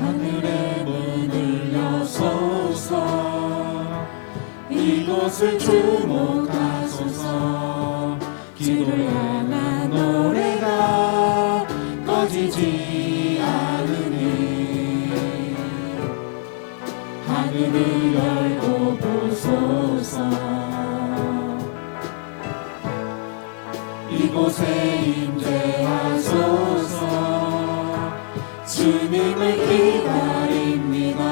하늘의 문을 여소서. 이곳을 주목하소서. 기도를 향한 노래가 꺼지지 않으니 하늘을 열고 보소서. 이곳에 임재하소서. 주님을 기다립니다.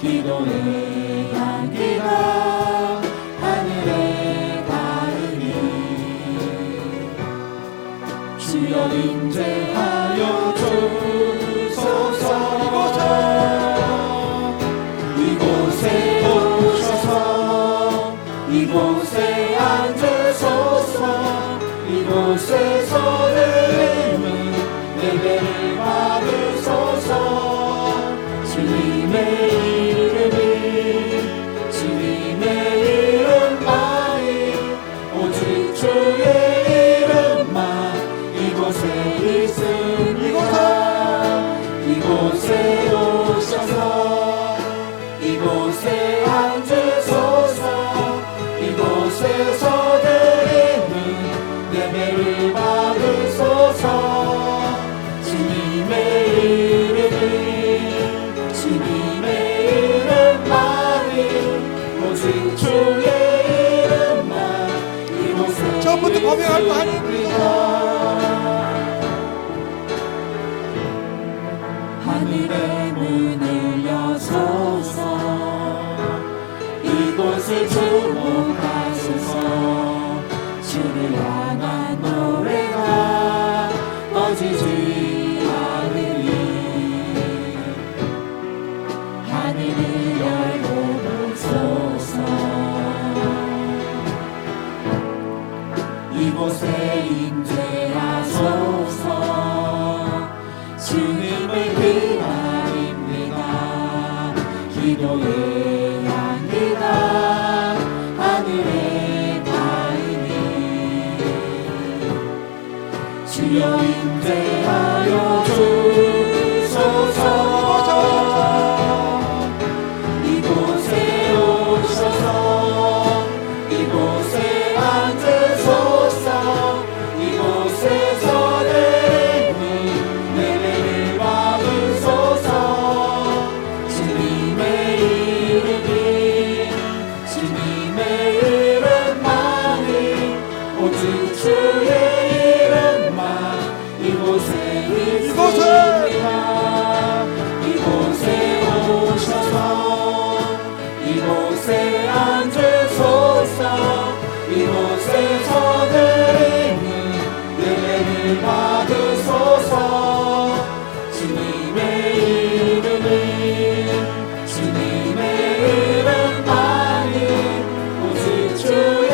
기도의 향기가 하늘에 닿으니 주여 임재하여 주소서. 이곳에 오셔서 이곳에 앉으소서. 이곳에서 드리는 예배를 받으소서. 주님의 이름이 주님의 이름만이 오직 주의 이름만 이곳에 있습니다. 이곳에 오셔서 이곳에 앉으소서. 이곳에서 드리는 예배를 받으소서. 주님의 이름이 주님의 이름만이 오직 주의 이름만 이곳에 처음부터 고백할 거 하나님입니다. 하늘의 문을 여소서. 이곳을 주목하소서. 주를 향한 노래가 꺼지지 않으니 하늘을 열고 보소서. 이곳에 임재하소서. 주님을 기다립니다. 기도의 향기가 하늘에 닿으니 주여 임재하여 주소서. 이곳에 오셔서 이곳에 앉으소서. 이곳에서 드리는 예배를 받으소서. 주님의 이름이 주님의 이름만이 오직 주의 이름만 이곳에 있습니다. 이곳에 오셔서 이곳에 앉으소서. 이곳에서 드리는 예배를 받으소서. 주님의 이름이 주님의 이름만이 오직 주의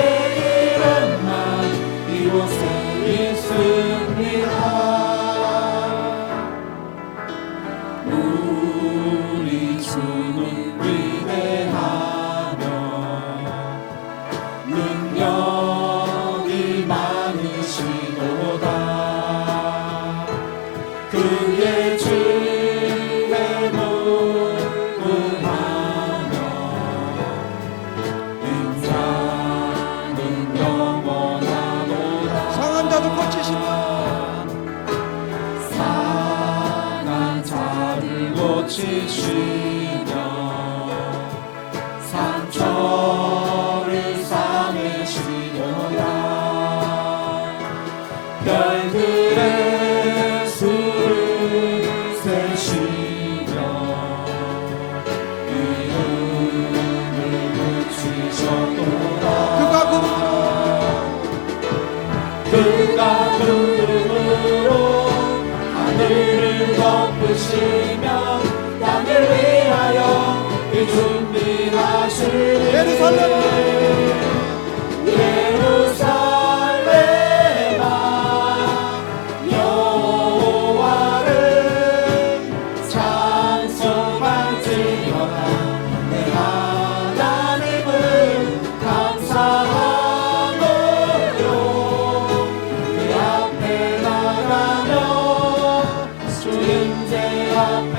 이름만 이곳에 있습니다. 우리 주는 위대하며 능력이 많으시도다. 그의 주의 무궁하며 인자는 영원하도다. 상한 자도 고치시며 상한 자를 고치시며 상처를 싸매시도다. 별들의 수를 세시며 이름을 붙이셨도다. 그가 구름으로 하늘을 덮으시며 땅을 위하여 이 준비하시니 예루살렘아 여호와를 찬송할지어다. 내 하나님을 감사함으로 그 앞에 나가며 주 임재 앞에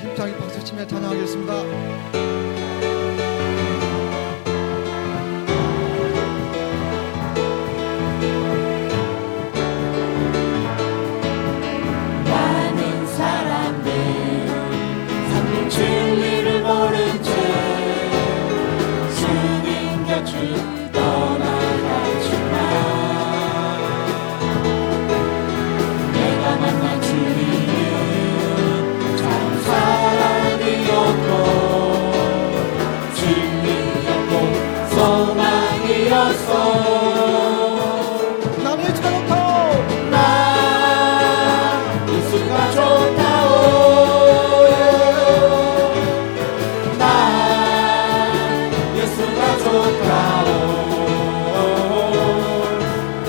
힘차게 박수치며 찬양하겠습니다. 많은 사람들 삶의 진리를 모른 채 주님 곁을 떠나갔지만 내가 만난 주님은 참 사랑이었고 진리였고 소망이었어. 나를 찾았다. 나 예수가 좋다오. 나 예수가 좋다오.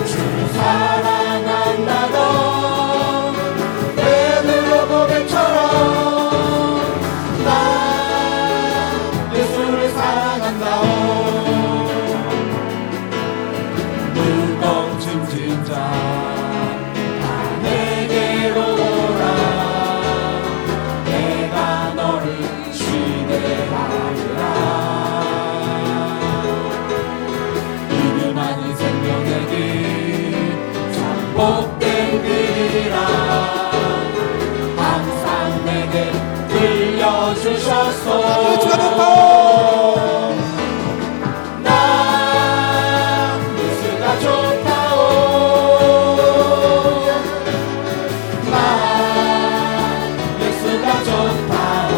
주를 사랑한다던 베드로 고백처럼 나 예수를 사랑한다오. 무거운 짐진 자 내게로 오라. 내가 너를 쉬게 하리라. 이를 많은 생명의 길참 복된 길이라 항상 내게 들려주셨소. 나를 찾았다. 나 예수가 좋다오. 나 예수가 좋다오.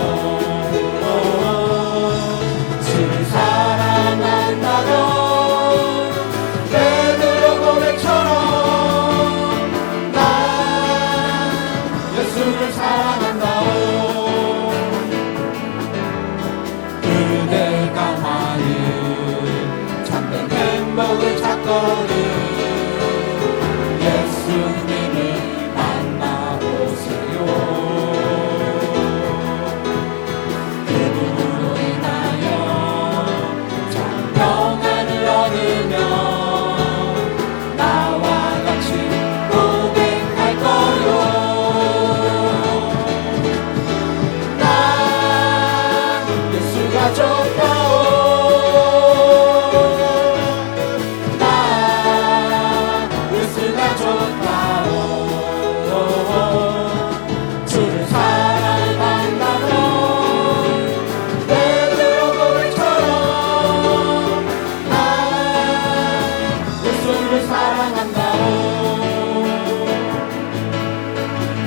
주를 사랑한다던 베드로 고백처럼 나 예수를 사랑한다오. 그대가 만일 참된 행복을 찾거든 예수님을 만나보세요. 그분으로 인하여 참 평안을 얻으며 나와 같이 고백할 거요. 나 예수가 좋다오. 나 예수가 좋다오. 주를 사랑한다던 베드로 고백처럼 나 예수를 사랑한다오.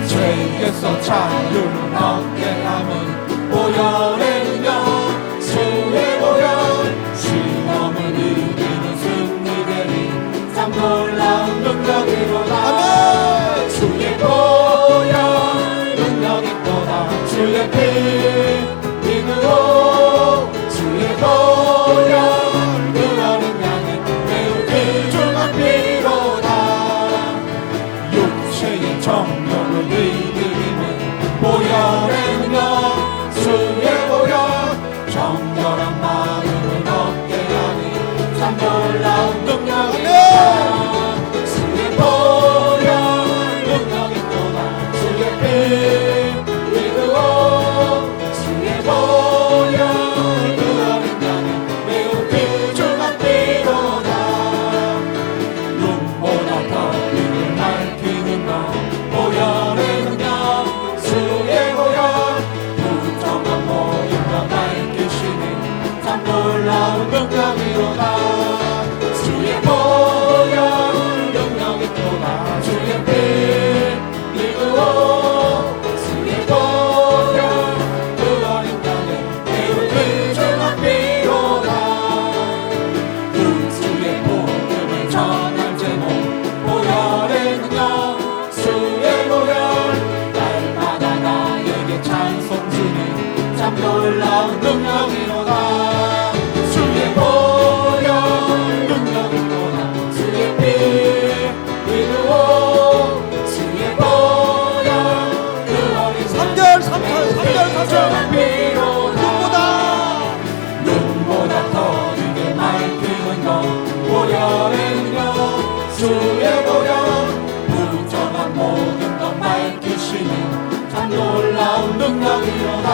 죄에서 자유를 얻게 함은 보혈의 능력 주의 보혈 시험을 이기는 승리되리 참 놀라운 능력이로다. 주의 보혈 능력 있도다. 주의 피 믿으오. 주의 보혈 그 어린 양은 매우 귀중한 피로다. 육체의 정욕을 이기는 보혈의 능력 주의 보혈 정결한 마음을 얻게 하니 참 놀라운 능력이다. 주의 보혈 능력 있도다. 주의 피 믿으오. 주의 보혈 그 어린 양은 매우 귀중한 피로다. 눈보다 더 빛을 밝히는 것 보혈의 능력 주의 보혈 부정한 모임과 밝히시니 참 놀라운 능력이로다. 주의 보혈 능력 있도다. 주의 피 믿으오. 주의 보혈 그 어린 양의 매우 귀중한 피로다. 주의 복음을 전할 제목 보혈의 능력 주의 보혈 날마다 나에게 찬송 주니 참 놀라운 능력이로다. 주의 보혈 능력 있도다. 주의 피 믿으오. 주의 보혈 그 어린 3절 피로다. 눈보다 더 크게 밝히는 것 보혈의 능력 주의 보혈 부정한 모든 것 밝히시니 참 놀라운 능력이로다.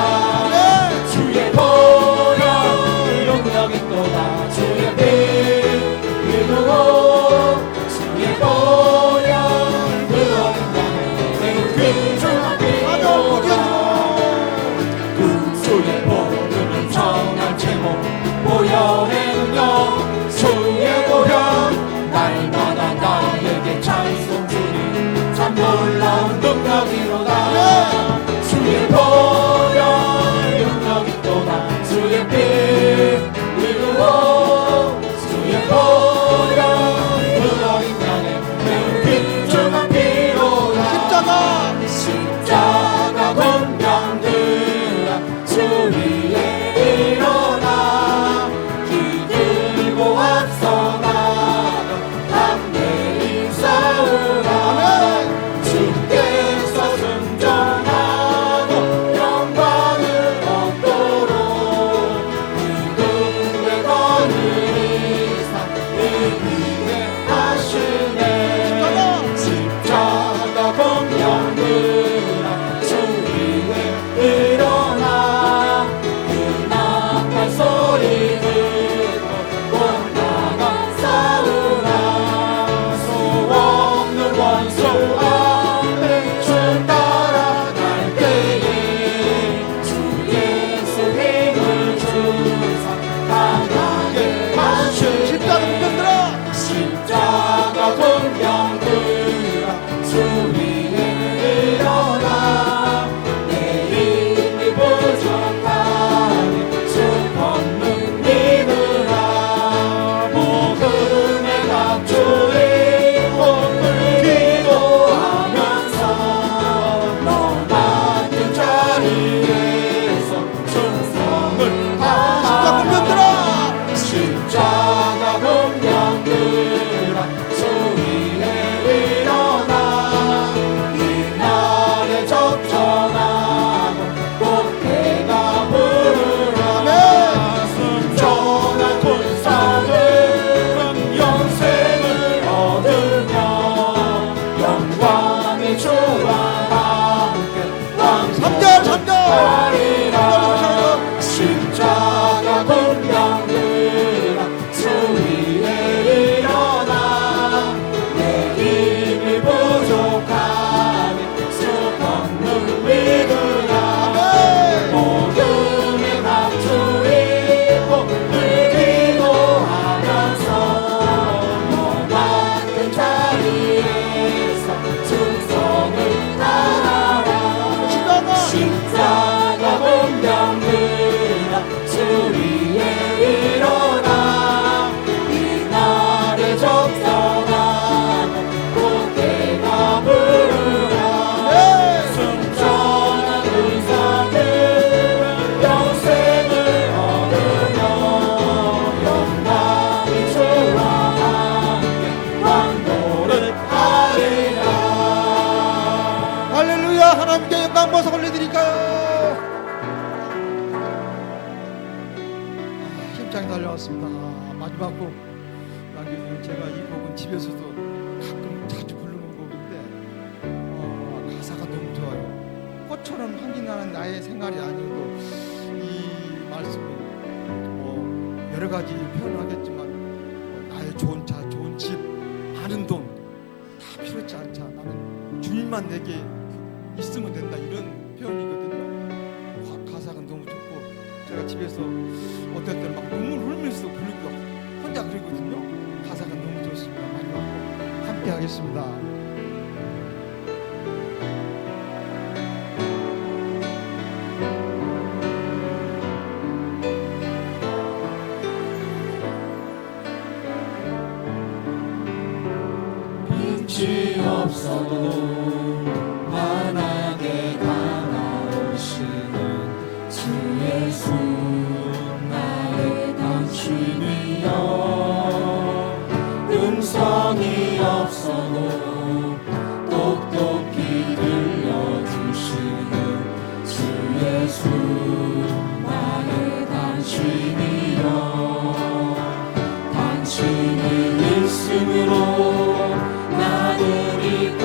입장에 달려왔습니다. 마지막 곡 남겨주는 제가 이 곡은 집에서도 가끔 자주 부르는 곡인데 가사가 너무 좋아요. 꽃처럼 향기 나는 나의 생활이 아니어도 이 말씀은 뭐 여러 가지 표현하겠지만 나의 좋은 차, 좋은 집, 많은 돈 다 필요치 않자. 나는 주님만 내게 있으면 된다 이런 표현이거든요. 가사가 너무 좋고 제가 집에서 어떨 때는 막 눈물 흘리면서 부르기도 혼자 그러거든요. 가사가 너무 좋습니다. 마지막 곡 함께 하겠습니다. 빛이 없어도 환하게 다가오시는 주 예수 나의 당신이여 음성이 없어도 똑똑히 들려주시는 주 예수 나의 당신이여 당신이 있음으로 나는 있고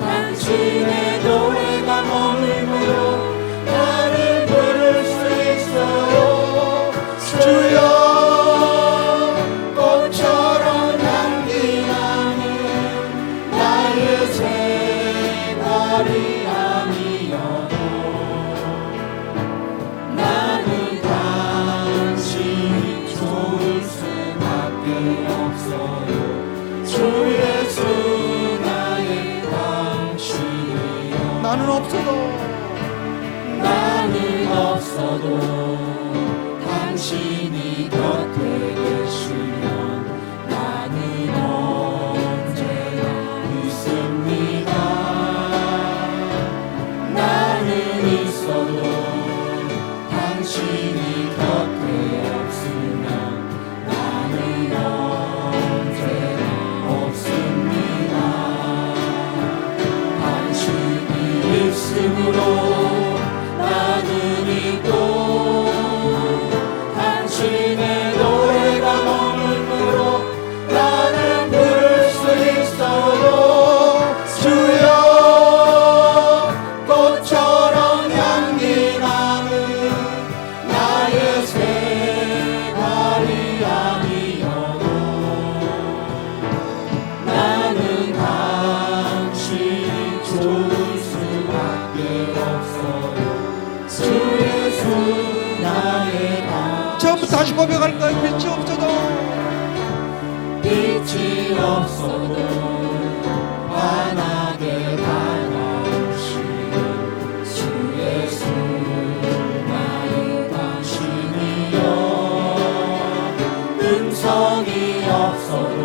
당신의 노래가 머물므로 나를 부를 수 있어요. 주여 꽃처럼 향기 나는 나의 생활이 아니어도 나는 당신이 좋을 수밖에 없어요. 주 예수 나의 당신이여 나는 없어도 당신이 곁에 계시면 나는 언제나 있습니다. 나는 있어도 당신이 곁에 없으면 나는 언제나 없습니다. 당신이 있음으로 나는 있고 당신의 노래가 머물므로 나는 부를 수 있어요. 주여 꽃처럼 향기 나는 나의 생활이 아니어도 나는 당신이 좋을 수밖에 없어요. 주 예수 나의 처음부터 다시 고백할까요? 빛이 없어도 빛이 없어도 환하게 다가오시는 주 예수 나의 당신이여 음성이 없어도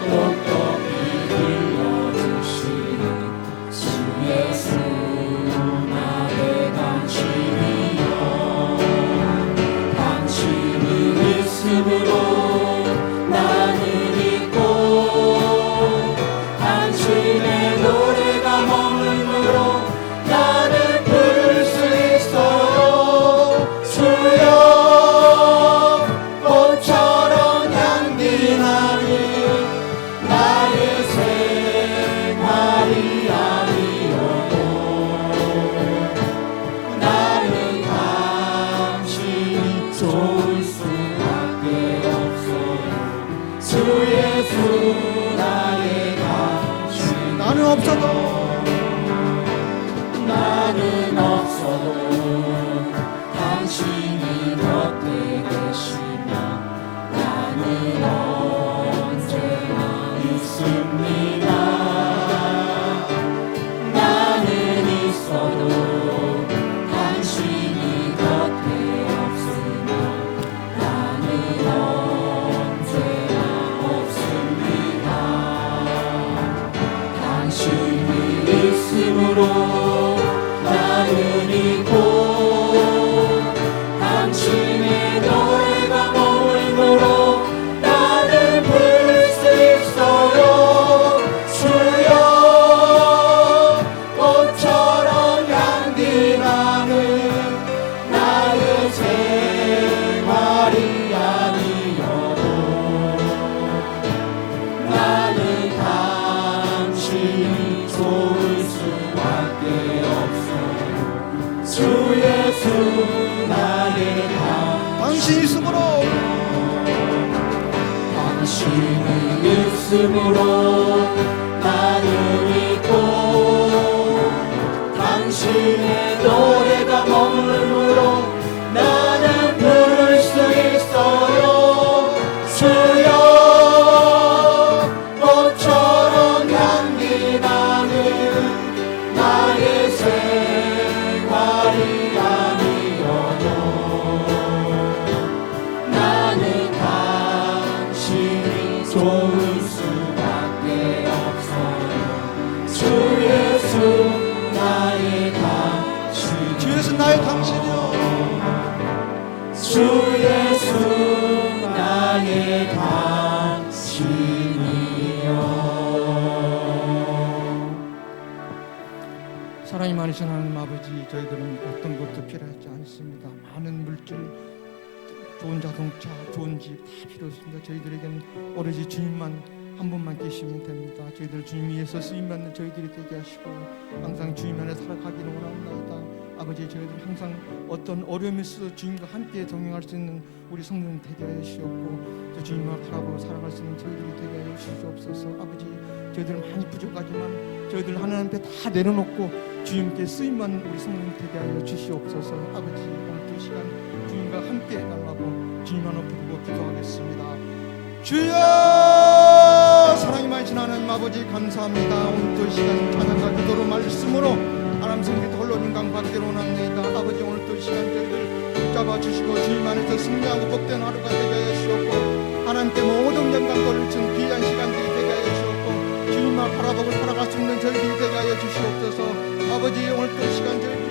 똑똑히 들려주시는 주 예수 나의 당신이여 당신이 있음으로 나는 있고 주 예수 나의 강 당신 있음으로 당신이 있음으로 나는 있고 당신의 노래가 머물므로 나는 부를 수 있어요. 주여 꽃처럼 향기 나는 나의 생활이 아니어도 나는 당신이 좋을 수밖에 없어요. 주 예수 나의 당신 주 예수 나의 당신이요 주 예수 나의 당신이요. 사랑이 많으신 하나님 아버지, 저희들은 어떤 것도 필요하지 않습니다. 많은 물질, 좋은 자동차, 좋은 집 다 필요 없습니다. 저희들에겐 오로지 주님만 한 분만 계시면 됩니다. 저희들 주님 위해서 쓰임받는 저희들이 되게 하시고 항상 주님 안에 살아가기를 원합니다. 아버지, 저희들 항상 어떤 어려움이 있어도 주님과 함께 동행할 수 있는 우리 성도님 되게 하여 주시옵고 또 주님을 바라보고 살아갈 수 있는 저희들이 되게 하여 주시옵소서. 아버지, 저희들 많이 부족하지만 저희들 하나님 앞에 다 내려놓고 주님께 쓰임받는 우리 성도님 되게 하여 주시옵소서. 아버지, 오늘 두 시간 주님과 함께 나가고 주님 안에 부르고 기도하겠습니다. 주여, 사랑이 많으신 하나님 아버지, 감사합니다. 오늘 또 시간 찬양과 기도로 말씀으로 하나님 성기 홀로 인간 받기로 원합니다. 아버지, 오늘 또 시간 저희들 붙잡아 주시고 주님 안에서 승리하고 복된 하루가 되게 하여 주시옵고 하나님께 모든 영광 돌리신 귀한 시간들이 되게 하여 주시옵고 주님만 바라보고 살아갈 수 있는 저희들이 되게 하여 주시옵소서. 아버지, 오늘 또 시간 저희들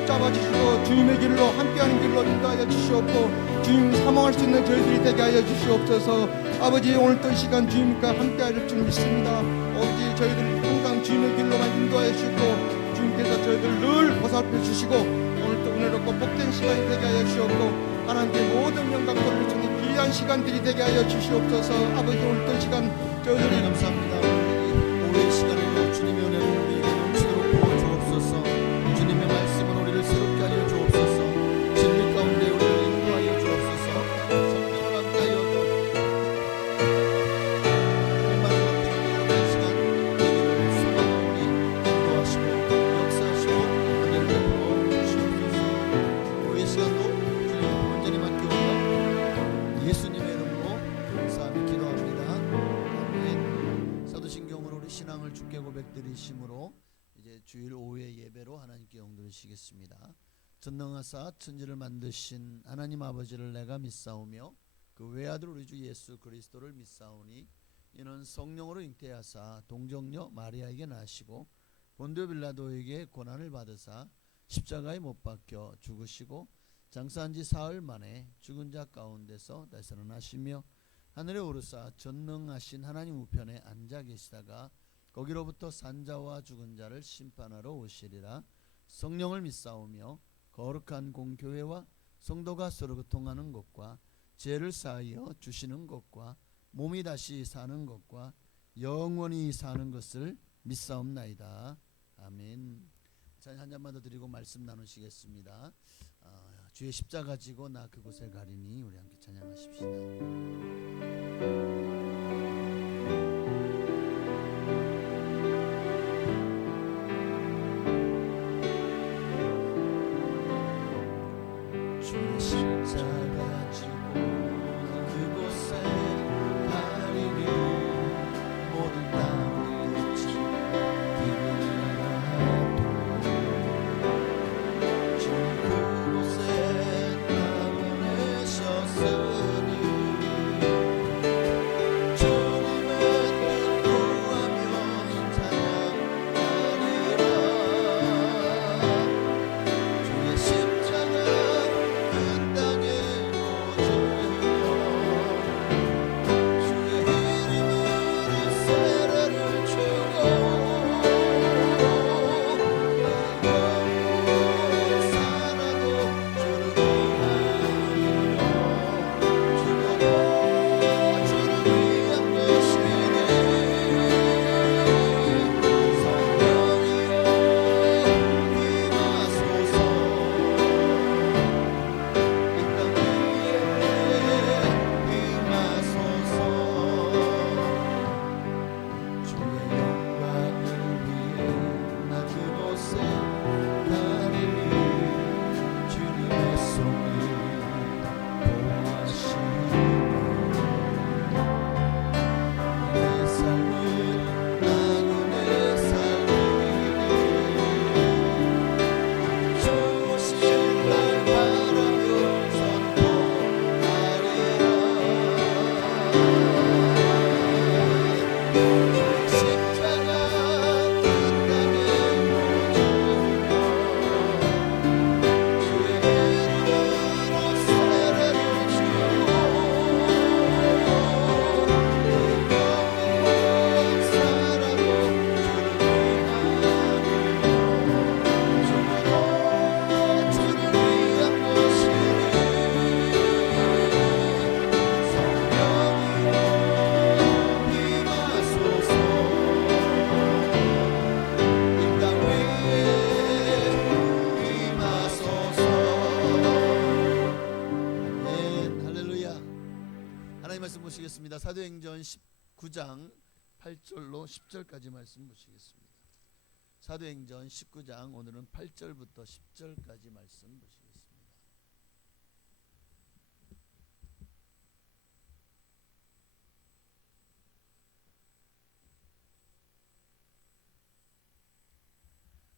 붙잡아 주시고 주님의 길로 함께하는 길로 인도하여 주시옵고 주님 사모할 수 있는 저희들이 되게 하여 주시옵소서. 아버지, 오늘 또 시간 주님과 함께할 줄 믿습니다. 아버지, 저희들 항상 주님의 길로만 인도하여 주시고 주님께서 저희들 늘 보살펴 주시고 오늘 또 은혜롭고 복된 시간이 되게 하여 주시옵고 하나님께 모든 영광 돌려주는 귀한 시간들이 되게 하여 주시옵소서. 아버지, 오늘 또 시간 저희들이 감사합니다. 오후의 시간에도 주님의 은혜를 우리에게 넘치도록 부어 주옵소서. 주님의 말씀은 우리를 새롭게 하여 주옵소서. 진리 가운데 우리를 인도하여 주옵소서. 성령을 함께하여 주님만 맡기는 시간 우리를 소망하오니 인도하시고 역사하시고 은혜를 베풀어 주시옵소서. 오후의 시간도 주님의 온전히 맡겨오며 예수님의 이름으로 감사하며 기도합니다. 아멘. 사도신경으로 우리 신앙을 주께 고백드리심으로 이제 주일 오후의 예배로 하나님께 영드리시겠습니다. 전능하사 천지를 만드신 하나님 아버지를 내가 믿사오며 그 외아들 우리 주 예수 그리스도를 믿사오니 이는 성령으로 잉태하사 동정녀 마리아에게 나시고 본디오 빌라도에게 고난을 받으사 십자가에 못 박혀 죽으시고 장사한 지 사흘 만에 죽은 자 가운데서 다시 살아나시며 하늘에 오르사 전능하신 하나님 우편에 앉아 계시다가 거기로부터 산자와 죽은 자를 심판하러 오시리라. 성령을 믿사오며 거룩한 공교회와 성도가 서로 교통하는 것과 죄를 사하여 주시는 것과 몸이 다시 사는 것과 영원히 사는 것을 믿사옵나이다. 아멘. 찬양 한 잔만 더 드리고 말씀 나누시겠습니다. 주의 십자가 지고 나 그곳에 가리니 우리 함께 찬양하십시다. 주의 십자가 지고 그곳에 가리니 모든 땀을 흘리지 비밀나도 주 그곳에 나 보내셨으니 주님의 뜻 구하며 찬양하리라. 주의 십자가 그 땅에 꽂혀 보시겠습니다. 사도행전 19장 8절로 10절까지 말씀 보시겠습니다. 사도행전 19장 오늘은 8절부터 10절까지 말씀 보시겠습니다.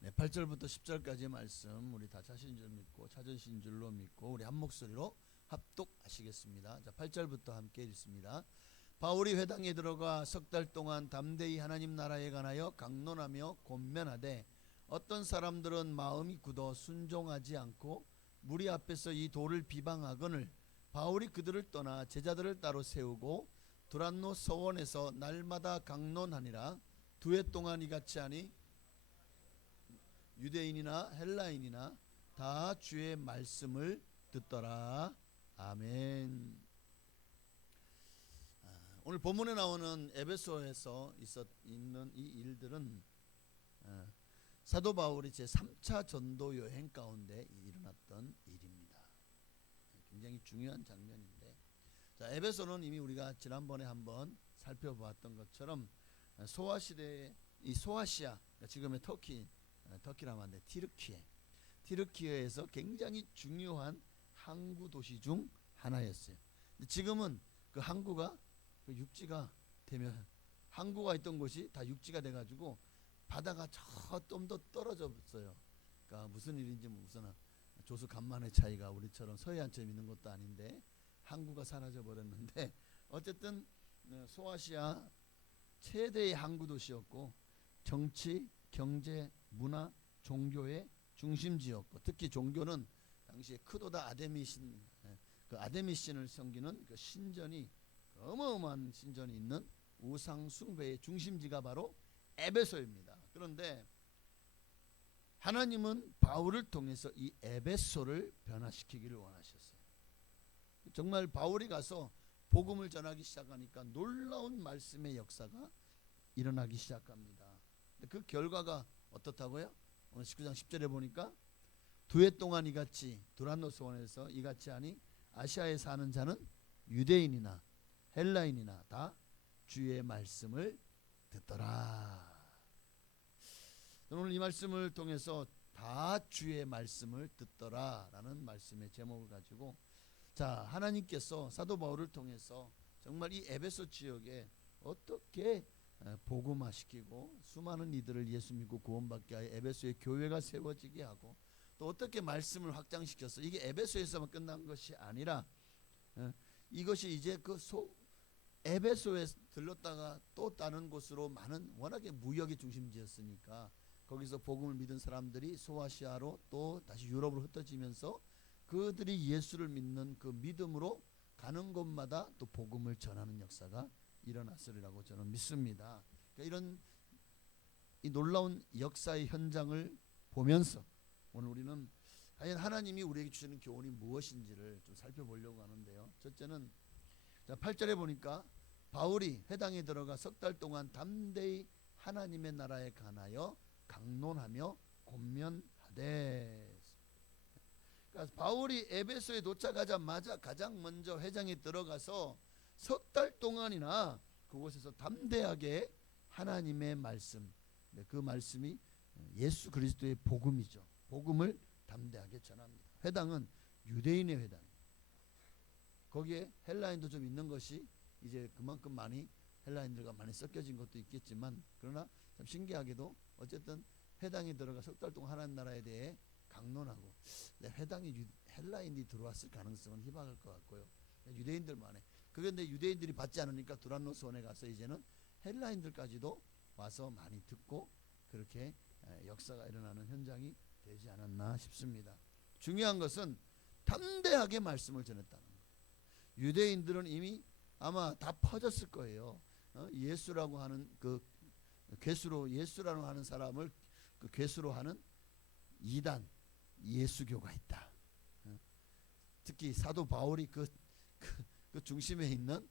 네, 8절부터 10절까지 말씀 우리 다 자신 줄 믿고 찾으신 줄로 믿고 우리 한 목소리로 합독하시겠습니다. 자, 8절부터 함께 읽습니다. 바울이 회당에 들어가 석 달 동안 담대히 하나님 나라에 관하여 강론하며 권면하되 어떤 사람들은 마음이 굳어 순종하지 않고 무리 앞에서 이 도를 비방하거늘 바울이 그들을 떠나 제자들을 따로 세우고 두란노 서원에서 날마다 강론하니라. 2해 동안 이같이 하니 유대인이나 헬라인이나 다 주의 말씀을 듣더라. 아멘. 오늘 본문에 나오는 에베소에서 있는 이 일들은 사도 바울이 제3차 전도 여행 가운데 일어났던 일입니다. 굉장히 중요한 장면인데, 자, 에베소는 이미 우리가 지난번에 한번 살펴보았던 것처럼 소아 시대의 이 소아시아, 지금의 터키라면 안 돼, 티르키예에서 굉장히 중요한 항구 도시 중 하나였어요. 근데 지금은 그 항구가 그 육지가 되면 항구가 있던 곳이 다 육지가 돼가지고 바다가 저 좀 더 떨어졌어요. 그러니까 무슨 일인지 무슨 조수 간만의 차이가 우리처럼 서해안처럼 있는 것도 아닌데 항구가 사라져 버렸는데 어쨌든 소아시아 최대의 항구 도시였고 정치, 경제, 문화, 종교의 중심지였고 특히 종교는 당시에 크도다 아데미신 그 아데미신을 섬기는 그 신전이 어마어마한 신전이 있는 우상 숭배의 중심지가 바로 에베소입니다. 그런데 하나님은 바울을 통해서 이 에베소를 변화시키기를 원하셨어요. 정말 바울이 가서 복음을 전하기 시작하니까 놀라운 말씀의 역사가 일어나기 시작합니다. 그 결과가 어떻다고요? 오늘 19장 10절에 보니까 2해 동안 이같이 두란노 소원에서 이같이 하니 아시아에 사는 자는 유대인이나 헬라인이나 다 주의 말씀을 듣더라. 오늘 이 말씀을 통해서 다 주의 말씀을 듣더라라는 말씀의 제목을 가지고 자, 하나님께서 사도 바울을 통해서 정말 이 에베소 지역에 어떻게 복음화시키고 수많은 이들을 예수 믿고 구원받게 하여 에베소의 교회가 세워지게 하고 또 어떻게 말씀을 확장시켜서 이게 에베소에서만 끝난 것이 아니라 이것이 이제 에베소에 들렀다가 또 다른 곳으로 많은 워낙에 무역의 중심지였으니까 거기서 복음을 믿은 사람들이 소아시아로 또 다시 유럽으로 흩어지면서 그들이 예수를 믿는 그 믿음으로 가는 곳마다 또 복음을 전하는 역사가 일어났으리라고 저는 믿습니다. 그러니까 이런 이 놀라운 역사의 현장을 보면서 오늘 우리는 과연 하나님이 우리에게 주시는 교훈이 무엇인지를 좀 살펴보려고 하는데요. 첫째는 자, 8절에 보니까 바울이 회당에 들어가 석 달 동안 담대히 하나님의 나라에 관하여 강론하며 권면하되. 그러니까 바울이 에베소에 도착하자마자 가장 먼저 회당에 들어가서 석 달 동안이나 그곳에서 담대하게 하나님의 말씀, 그 말씀이 예수 그리스도의 복음이죠. 복음을 담대하게 전합니다. 회당은 유대인의 회당. 거기에 헬라인도 좀 있는 것이 이제 그만큼 많이 헬라인들과 많이 섞여진 것도 있겠지만 그러나 참 신기하게도 어쨌든 회당에 들어가 석 달 동안 하나님 나라에 대해 강론하고 회당에 헬라인이 들어왔을 가능성은 희박할 것 같고요. 유대인들만 해. 그런데 유대인들이 받지 않으니까 두란노 소원에 가서 이제는 헬라인들까지도 와서 많이 듣고 그렇게 역사가 일어나는 현장이 되지 않았나 싶습니다. 중요한 것은 담대하게 말씀을 전했다는 거예요. 유대인들은 이미 아마 다 퍼졌을 거예요. 예수라고 하는 그 괴수로 예수라고 하는 사람을 그 괴수로 하는 이단 예수교가 있다. 특히 사도 바울이 그 중심에 있는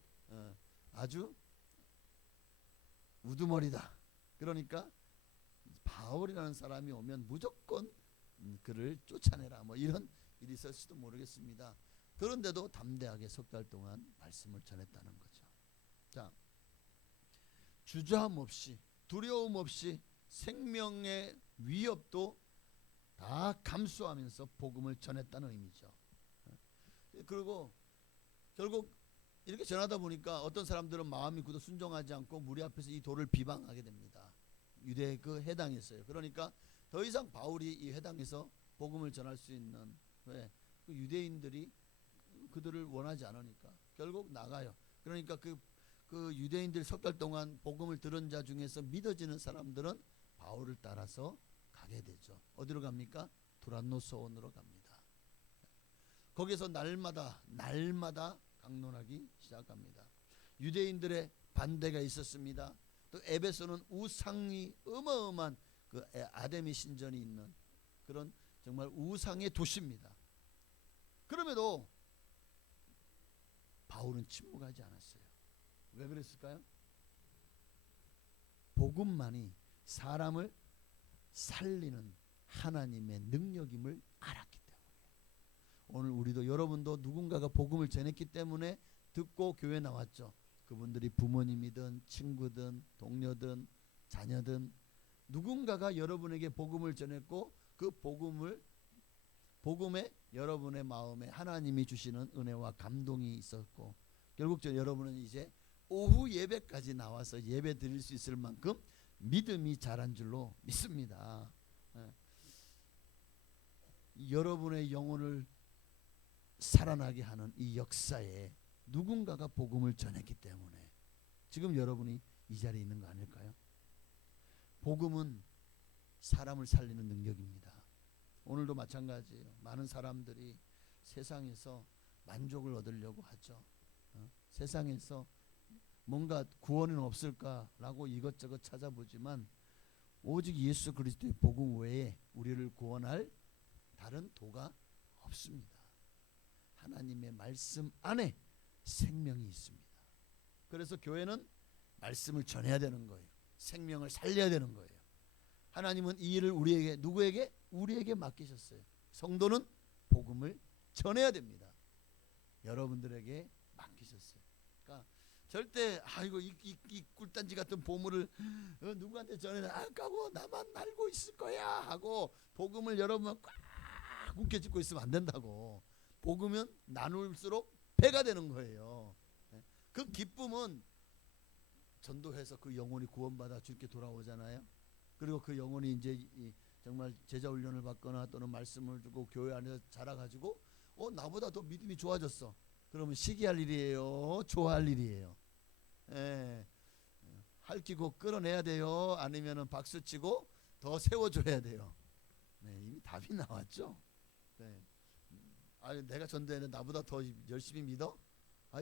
아주 우두머리다. 그러니까 바울이라는 사람이 오면 무조건 그를 쫓아내라. 뭐 이런 일이 있을지도 모르겠습니다. 그런데도 담대하게 석 달 동안 말씀을 전했다는 거죠. 자, 주저함 없이 두려움 없이 생명의 위협도 다 감수하면서 복음을 전했다는 의미죠. 그리고 결국 이렇게 전하다 보니까 어떤 사람들은 마음이 굳어 순종하지 않고 무리 앞에서 이 돌을 비방하게 됩니다. 유대 그 해당에서요. 그러니까 더 이상 바울이 이 해당에서 복음을 전할 수 있는, 왜? 그 유대인들이 그들을 원하지 않으니까 결국 나가요. 그러니까 그 유대인들 석 달 동안 복음을 들은 자 중에서 믿어지는 사람들은 바울을 따라서 가게 되죠. 어디로 갑니까? 두란노소원으로 갑니다. 거기서 날마다 강론하기 시작합니다. 유대인들의 반대가 있었습니다. 또 에베소는 우상이 어마어마한 그 아데미 신전이 있는 그런 정말 우상의 도시입니다. 그럼에도 바울은 침묵하지 않았어요. 왜 그랬을까요? 복음만이 사람을 살리는 하나님의 능력임을 알았기 때문에. 오늘 우리도, 여러분도 누군가가 복음을 전했기 때문에 듣고 교회 나왔죠. 그분들이 부모님이든 친구든 동료든 자녀든 누군가가 여러분에게 복음을 전했고 그 복음에 여러분의 마음에 하나님이 주시는 은혜와 감동이 있었고, 결국 여러분은 이제 오후 예배까지 나와서 예배 드릴 수 있을 만큼 믿음이 자란 줄로 믿습니다. 여러분의 영혼을 살아나게 하는 이 역사에 누군가가 복음을 전했기 때문에 지금 여러분이 이 자리에 있는 거 아닐까요? 복음은 사람을 살리는 능력입니다. 오늘도 마찬가지예요. 많은 사람들이 세상에서 만족을 얻으려고 하죠. 세상에서 뭔가 구원은 없을까라고 이것저것 찾아보지만 오직 예수 그리스도의 복음 외에 우리를 구원할 다른 도가 없습니다. 하나님의 말씀 안에 생명이 있습니다. 그래서 교회는 말씀을 전해야 되는 거예요. 생명을 살려야 되는 거예요. 하나님은 이 일을 우리에게, 누구에게? 우리에게 맡기셨어요. 성도는 복음을 전해야 됩니다. 여러분들에게 맡기셨어요. 그러니까 절대 아이고 이 꿀단지 같은 보물을 누구한테 전해는 아까고 나만 알고 있을 거야 하고 복음을 여러분 꽉 움켜쥐고 있으면 안 된다고. 복음은 나눌수록 배가 되는 거예요. 그 기쁨은 전도해서 그 영혼이 구원받아 주께 돌아오잖아요. 그리고 그 영혼이 이제 정말 제자 훈련을 받거나 또는 말씀을 주고 교회 안에서 자라가지고 나보다 더 믿음이 좋아졌어. 그러면 시기할 일이에요? 좋아할 일이에요? 할퀴고 끌어내야 돼요? 아니면은 박수치고 더 세워줘야 돼요? 네, 이미 답이 나왔죠. 네. 내가 전도했는데 나보다 더 열심히 믿어?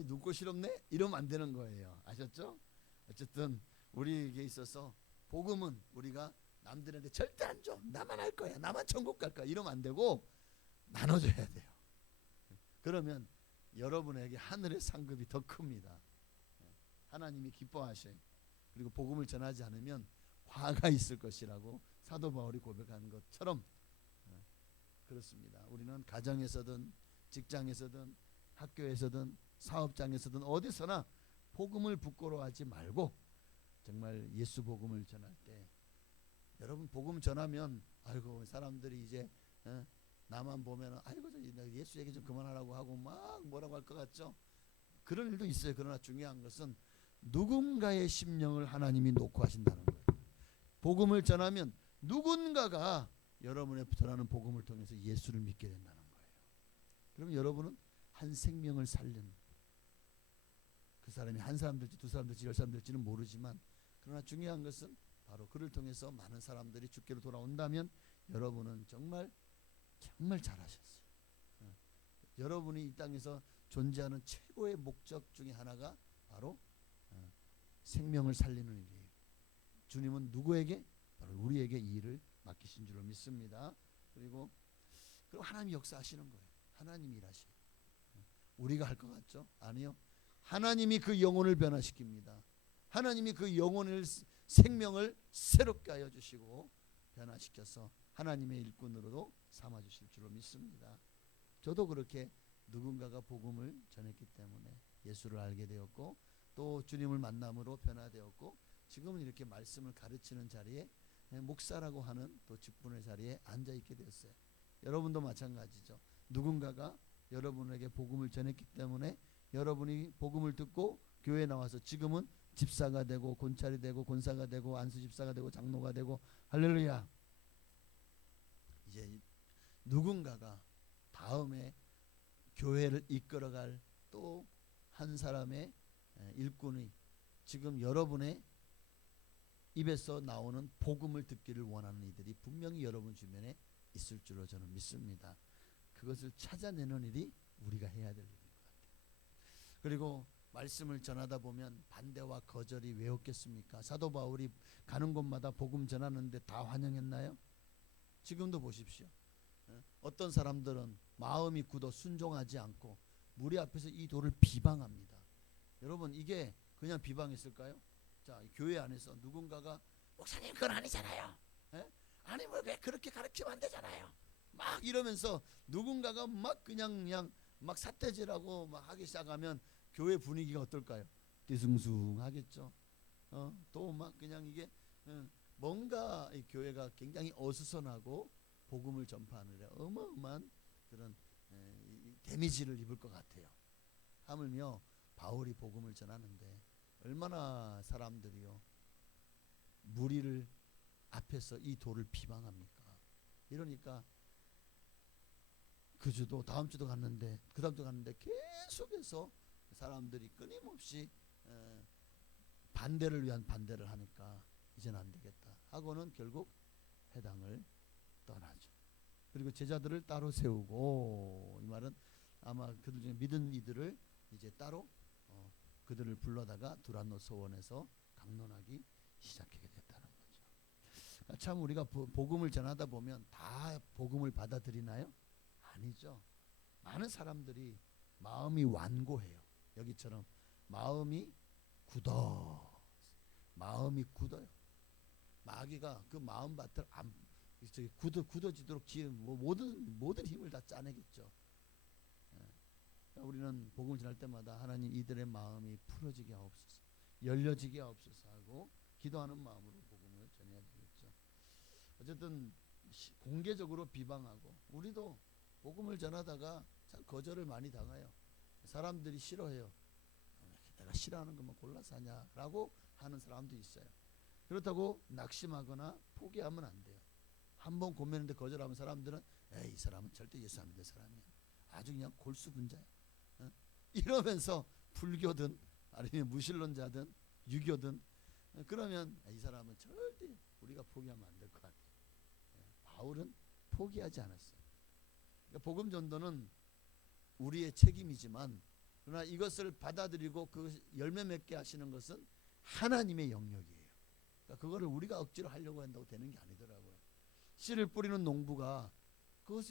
눈꼴 실없네? 이러면 안 되는 거예요. 아셨죠? 어쨌든 우리에게 있어서 복음은 우리가 남들한테 절대 안 줘. 나만 할 거야. 나만 천국 갈 거야. 이러면 안 되고 나눠줘야 돼요. 그러면 여러분에게 하늘의 상급이 더 큽니다. 하나님이 기뻐하셔요. 그리고 복음을 전하지 않으면 화가 있을 것이라고 사도 바울이 고백한 것처럼 그렇습니다. 우리는 가정에서든 직장에서든 학교에서든 사업장에서든 어디서나 복음을 부끄러워하지 말고 정말 예수 복음을 전할 때, 여러분 복음 전하면 아이고 사람들이 이제 나만 보면은 아이고 예수 얘기 좀 그만하라고 하고 막 뭐라고 할 것 같죠. 그런 일도 있어요. 그러나 중요한 것은 누군가의 심령을 하나님이 놓고 하신다는 거예요. 복음을 전하면 누군가가 여러분의 전하는 복음을 통해서 예수를 믿게 된다는 거예요. 그럼 여러분은 한 생명을 살린, 그 사람이 한 사람 될지 두 사람 될지 열 사람 될지는 모르지만, 그러나 중요한 것은 바로 그를 통해서 많은 사람들이 주께로 돌아온다면 여러분은 정말 잘하셨어요. 여러분이 이 땅에서 존재하는 최고의 목적 중에 하나가 바로 생명을 살리는 일이에요. 주님은 누구에게? 바로 우리에게 이 일을 맡기신 줄로 믿습니다. 그리고 하나님이 역사하시는 거예요. 하나님이 일하셔요. 우리가 할 것 같죠? 아니요. 하나님이 그 영혼을 변화시킵니다. 하나님이 그 영혼을, 생명을 새롭게 하여 주시고 변화시켜서 하나님의 일꾼으로도 삼아 주실 줄로 믿습니다. 저도 그렇게 누군가가 복음을 전했기 때문에 예수를 알게 되었고, 또 주님을 만남으로 변화되었고 지금은 이렇게 말씀을 가르치는 자리에 목사라고 하는 또 직분의 자리에 앉아 있게 되었어요. 여러분도 마찬가지죠. 누군가가 여러분에게 복음을 전했기 때문에 여러분이 복음을 듣고 교회에 나와서 지금은 집사가 되고 권찰이 되고 권사가 되고 안수집사가 되고 장로가 되고 할렐루야. 이제 누군가가 다음에 교회를 이끌어갈 또 한 사람의 일꾼이 지금 여러분의 입에서 나오는 복음을 듣기를 원하는 이들이 분명히 여러분 주변에 있을 줄로 저는 믿습니다. 그것을 찾아내는 일이 우리가 해야 될 일인 것 같아요. 그리고 말씀을 전하다 보면 반대와 거절이 왜 없겠습니까? 사도 바울이 가는 곳마다 복음 전하는데 다 환영했나요? 지금도 보십시오. 어떤 사람들은 마음이 굳어 순종하지 않고 무리 앞에서 이 돌을 비방합니다. 여러분 이게 그냥 비방했을까요? 자, 교회 안에서 누군가가 목사님 그건 아니잖아요. 아니 뭐 왜 그렇게 가르치면 안 되잖아요. 막 이러면서 누군가가 막 그냥 막 삿대질하고 막 하기 시작하면 교회 분위기가 어떨까요? 뒤숭숭하겠죠. 또 막 그냥 이게 뭔가 이 교회가 굉장히 어수선하고 복음을 전파하느라 어마어마한 그런 데미지를 입을 것 같아요. 하물며 바울이 복음을 전하는데 얼마나 사람들이요 무리를 앞에서 이 돌을 비방합니까? 이러니까 그 주도 다음 주도 갔는데 그 다음 주 갔는데 계속해서 사람들이 끊임없이 반대를 위한 반대를 하니까 이제는 안 되겠다 하고는 결국 회당을 떠나죠. 그리고 제자들을 따로 세우고 이 말은 아마 그들 중에 믿은 이들을 이제 따로 그들을 불러다가 두란노 소원에서 강론하기 시작하게 됐다는 거죠. 참 우리가 복음을 전하다 보면 다 복음을 받아들이나요? 아니죠. 많은 사람들이 마음이 완고해요. 여기처럼 마음이 굳어요. 마귀가 그 마음밭을 굳어지도록 모든 힘을 다 짜내겠죠. 우리는 복음을 전할 때마다 하나님 이들의 마음이 풀어지게 하옵소서, 열려지게 하옵소서 하고 기도하는 마음으로 복음을 전해야 되겠죠. 어쨌든 공개적으로 비방하고 우리도 복음을 전하다가 참 거절을 많이 당해요. 사람들이 싫어해요. 내가 싫어하는 것만 골라서 하냐라고 하는 사람도 있어요. 그렇다고 낙심하거나 포기하면 안 돼요. 한번 고민했는데 거절하면 사람들은 에이, 이 사람은 절대 예수 안 믿는 사람이야. 아주 그냥 골수분자야. 이러면서 불교든 아니면 무신론자든 유교든 그러면 이 사람은 절대 우리가 포기하면 안 될 것 같아요. 바울은 포기하지 않았어요. 그러니까 복음 전도는 우리의 책임이지만 그러나 이것을 받아들이고 그 열매 맺게 하시는 것은 하나님의 영역이에요. 그러니까 그거를 우리가 억지로 하려고 한다고 되는 게 아니더라고요. 씨를 뿌리는 농부가 그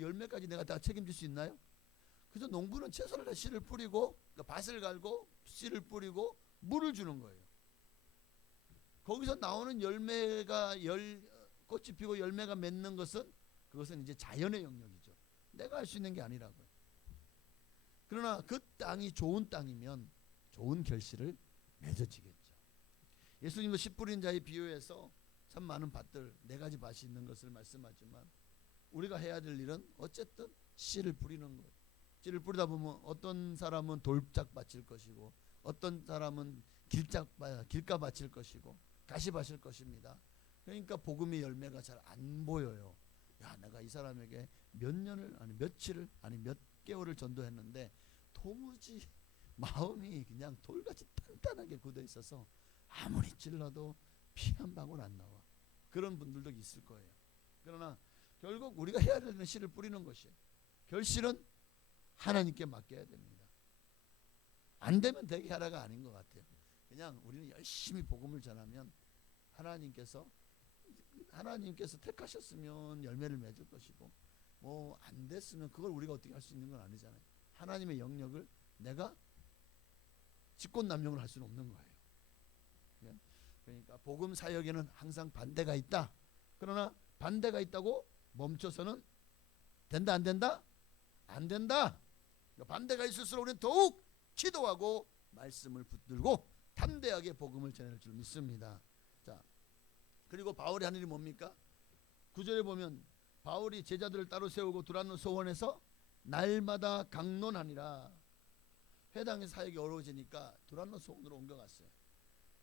열매까지 내가 다 책임질 수 있나요? 그래서 농부는 채소를 다 씨를 뿌리고 그러니까 밭을 갈고 씨를 뿌리고 물을 주는 거예요. 거기서 나오는 열매가 꽃이 피고 열매가 맺는 것은 그것은 이제 자연의 영역이죠. 내가 할 수 있는 게 아니라고요. 그러나 그 땅이 좋은 땅이면 좋은 결실을 맺어지겠죠. 예수님도 씨 뿌린 자의 비유에서 참 많은 밭들 4가지 밭이 있는 것을 말씀하지만 우리가 해야 될 일은 어쨌든 씨를 뿌리는 거예요. 씨를 뿌리다 보면 어떤 사람은 돌짝밭일 것이고 어떤 사람은 길가밭일 것이고 가시밭일 것입니다. 그러니까 복음의 열매가 잘 안 보여요. 야, 내가 이 사람에게 몇 년을 아니 며칠을 아니 몇 개월을 전도했는데 도무지 마음이 그냥 돌같이 단단하게 굳어 있어서 아무리 찔러도 피 한 방울 안 나와. 그런 분들도 있을 거예요. 그러나 결국 우리가 해야 되는 씨를 뿌리는 것이에요. 결실은 하나님께 맡겨야 됩니다. 안 되면 되게 하라가 아닌 것 같아요. 그냥 우리는 열심히 복음을 전하면 하나님께서 택하셨으면 열매를 맺을 것이고 뭐 안 됐으면 그걸 우리가 어떻게 할 수 있는 건 아니잖아요. 하나님의 영역을 내가 직권남용을 할 수는 없는 거예요. 그러니까 복음 사역에는 항상 반대가 있다. 그러나 반대가 있다고 멈춰서는 된다 안 된다? 안 된다. 반대가 있을수록 우리는 더욱 기도하고 말씀을 붙들고 담대하게 복음을 전할 줄 믿습니다. 자, 그리고 바울이 하는 일이 뭡니까? 9절에 보면 바울이 제자들을 따로 세우고 두란노 소원에서 날마다 강론하니라. 회당의 사역이 어려워지니까 두란노 소원으로 옮겨갔어요.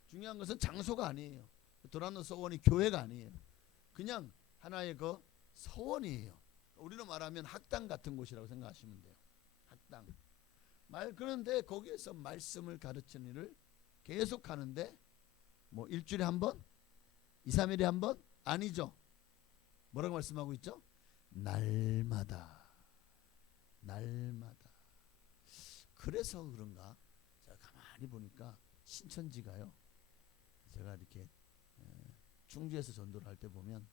중요한 것은 장소가 아니에요. 두란노 소원이 교회가 아니에요. 그냥 하나의 그 서원이에요. 우리로 말하면 학당 같은 곳이라고 생각하시면 돼요. 학당. 그런데 거기에서 말씀을 가르치는 일을 계속 하는데 뭐 일주일에 한 번? 2, 3일에 한 번? 아니죠. 뭐라고 말씀하고 있죠? 날마다. 날마다. 그래서 그런가? 제가 가만히 보니까 신천지가요. 제가 이렇게 충주에서 전도를 할 때 보면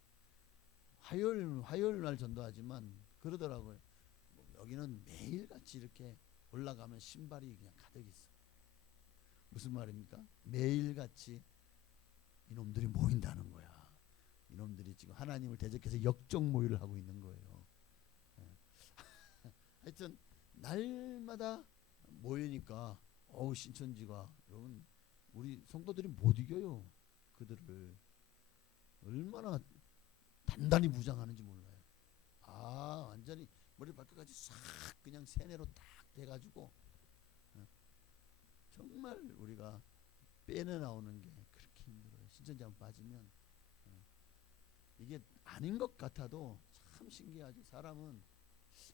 화요일 날 전도하지만 그러더라고요. 여기는 매일같이 이렇게 올라가면 신발이 그냥 가득 있어. 무슨 말입니까? 매일같이 이놈들이 모인다는 거야. 이놈들이 지금 하나님을 대적해서 역적 모의를 하고 있는 거예요. 하여튼 날마다 모이니까 신천지가 여러분 우리 성도들이 못 이겨요. 그들을 얼마나 단단히 무장하는지 몰라요. 완전히 머리 발끝까지 싹 그냥 세뇌로 딱 돼가지고 정말 우리가 빼내 나오는 게 그렇게 힘들어요. 신천지 한번 빠지면 이게 아닌 것 같아도 참 신기하죠. 사람은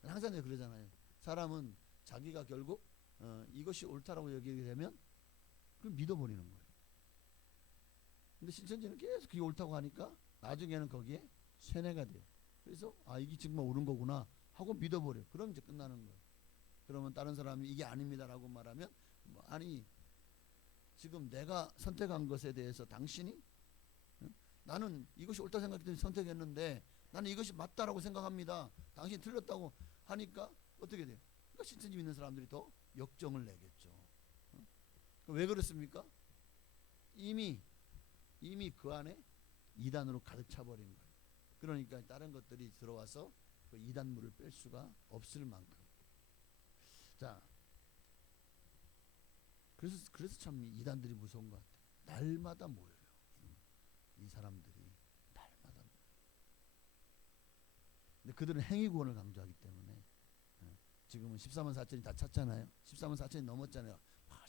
항상 내가 그러잖아요. 사람은 자기가 결국 이것이 옳다라고 여기게 되면 그걸 믿어버리는 거예요. 근데 신천지는 계속 그게 옳다고 하니까 나중에는 거기에 세뇌가 돼요. 그래서 이게 정말 옳은 거구나 하고 믿어버려요. 그럼 이제 끝나는 거예요. 그러면 다른 사람이 이게 아닙니다라고 말하면 아니 지금 내가 선택한 것에 대해서 당신이 나는 이것이 옳다고 생각했기 때문에 선택했는데 나는 이것이 맞다라고 생각합니다. 당신이 틀렸다고 하니까 어떻게 돼요? 그러니까 신천지 믿는 사람들이 더 역정을 내겠죠. 왜 그렇습니까? 이미 그 안에 이단으로 가득 차버린 거예요. 그러니까 다른 것들이 들어와서 그 이단물을 뺄 수가 없을 만큼. 자, 그래서 참 이단들이 무서운 것 같아요. 날마다 모여요. 이 사람들이 날마다 모여요. 근데 그들은 행위구원을 강조하기 때문에 지금은 14만 4천이 다 찼잖아요. 14만 4천이 넘었잖아요.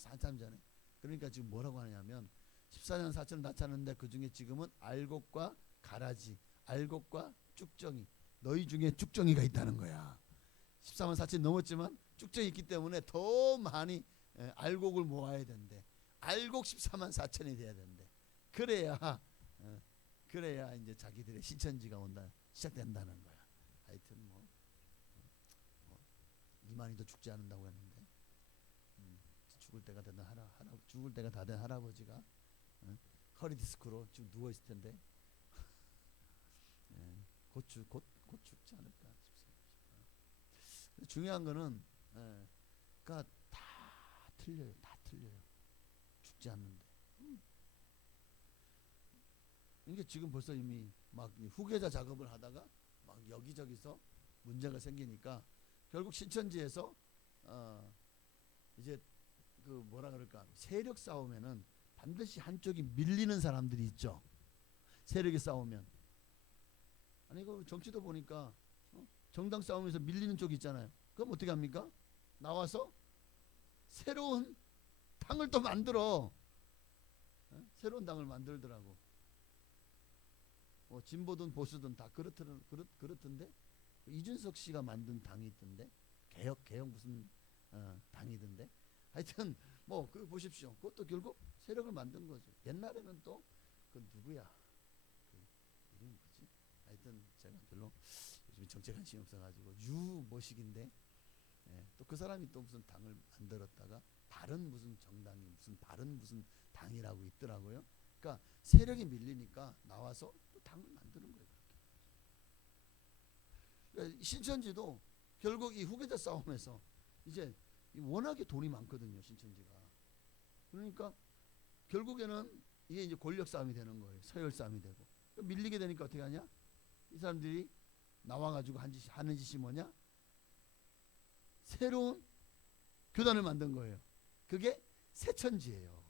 한참 전에. 그러니까 지금 뭐라고 하냐면 14만 4천은 다 찼는데 그 중에 지금은 알곡과 가라지, 알곡과 쭉정이, 너희 중에 쭉정이가 있다는 거야. 14만 4천이 넘었지만 쭉정이 있기 때문에 더 많이 알곡을 모아야 된대. 알곡 14만 4천이 돼야 된대. 그래야 이제 자기들의 신천지가 시작된다는 거야. 하여튼 이만희도 죽지 않는다고 했는데 죽을 때가 다 된 할아버지가 허리 디스크로 지금 누워 있을 텐데 곧 죽지 않을까 싶습니다. 중요한 거는 그러니까 다 틀려요. 죽지 않는데. 이게 지금 벌써 이미 막 후계자 작업을 하다가 막 여기저기서 문제가 생기니까 결국 신천지에서 이제 그 뭐라 그럴까 세력 싸움에는 반드시 한쪽이 밀리는 사람들이 있죠. 세력이 싸우면 아니 그 정치도 보니까 정당 싸움에서 밀리는 쪽이 있잖아요. 그럼 어떻게 합니까? 나와서 새로운 당을 또 만들어. 새로운 당을 만들더라고. 진보든 보수든 다 그렇던데 이준석 씨가 만든 당이 있던데 개혁 무슨 당이던데 하여튼 그 보십시오. 그것도 결국 세력을 만든 거죠. 옛날에는 또 그 누구야 그 이름이 뭐지? 하여튼 제가 별로 요즘 정치에 관심이 없어가지고 유머식인데 또 그 사람이 또 무슨 당을 만들었다가 다른 무슨 정당이 무슨 다른 무슨 당이라고 있더라고요. 그러니까 세력이 밀리니까 나와서 또 당을 만드는 거예요. 그러니까 신천지도 결국 이 후계자 싸움에서 이제 워낙에 돈이 많거든요. 신천지가. 그러니까 결국에는 이게 이제 권력 싸움이 되는 거예요. 서열 싸움이 되고. 밀리게 되니까 어떻게 하냐? 이 사람들이 나와가지고 하는 짓이 뭐냐? 새로운 교단을 만든 거예요. 그게 새천지예요.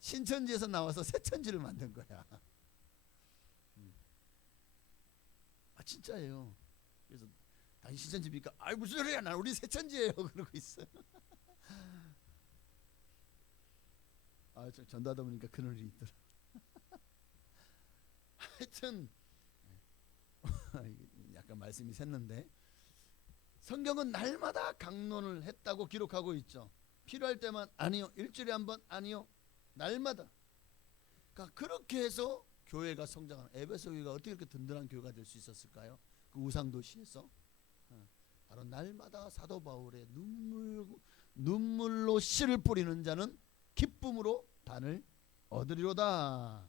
신천지에서 나와서 새천지를 만든 거야. 진짜예요. 그래서 당신 신천지입니까? 아이 무슨 소리야, 난 우리 새천지예요. 그러고 있어요. 전도하다 보니까 그런 일이 있더라. 하여튼 약간 말씀이 샜는데, 성경은 날마다 강론을 했다고 기록하고 있죠. 필요할 때만 아니요, 일주일에 한 번 아니요, 날마다. 그러니까 그렇게 해서 교회가 성장하는, 에베소 교회가 어떻게 그렇게 든든한 교회가 될 수 있었을까요? 그 우상 도시에서 바로 날마다 사도 바울의 눈물로 씨를 뿌리는 자는 기쁨으로 단을 얻으리로다.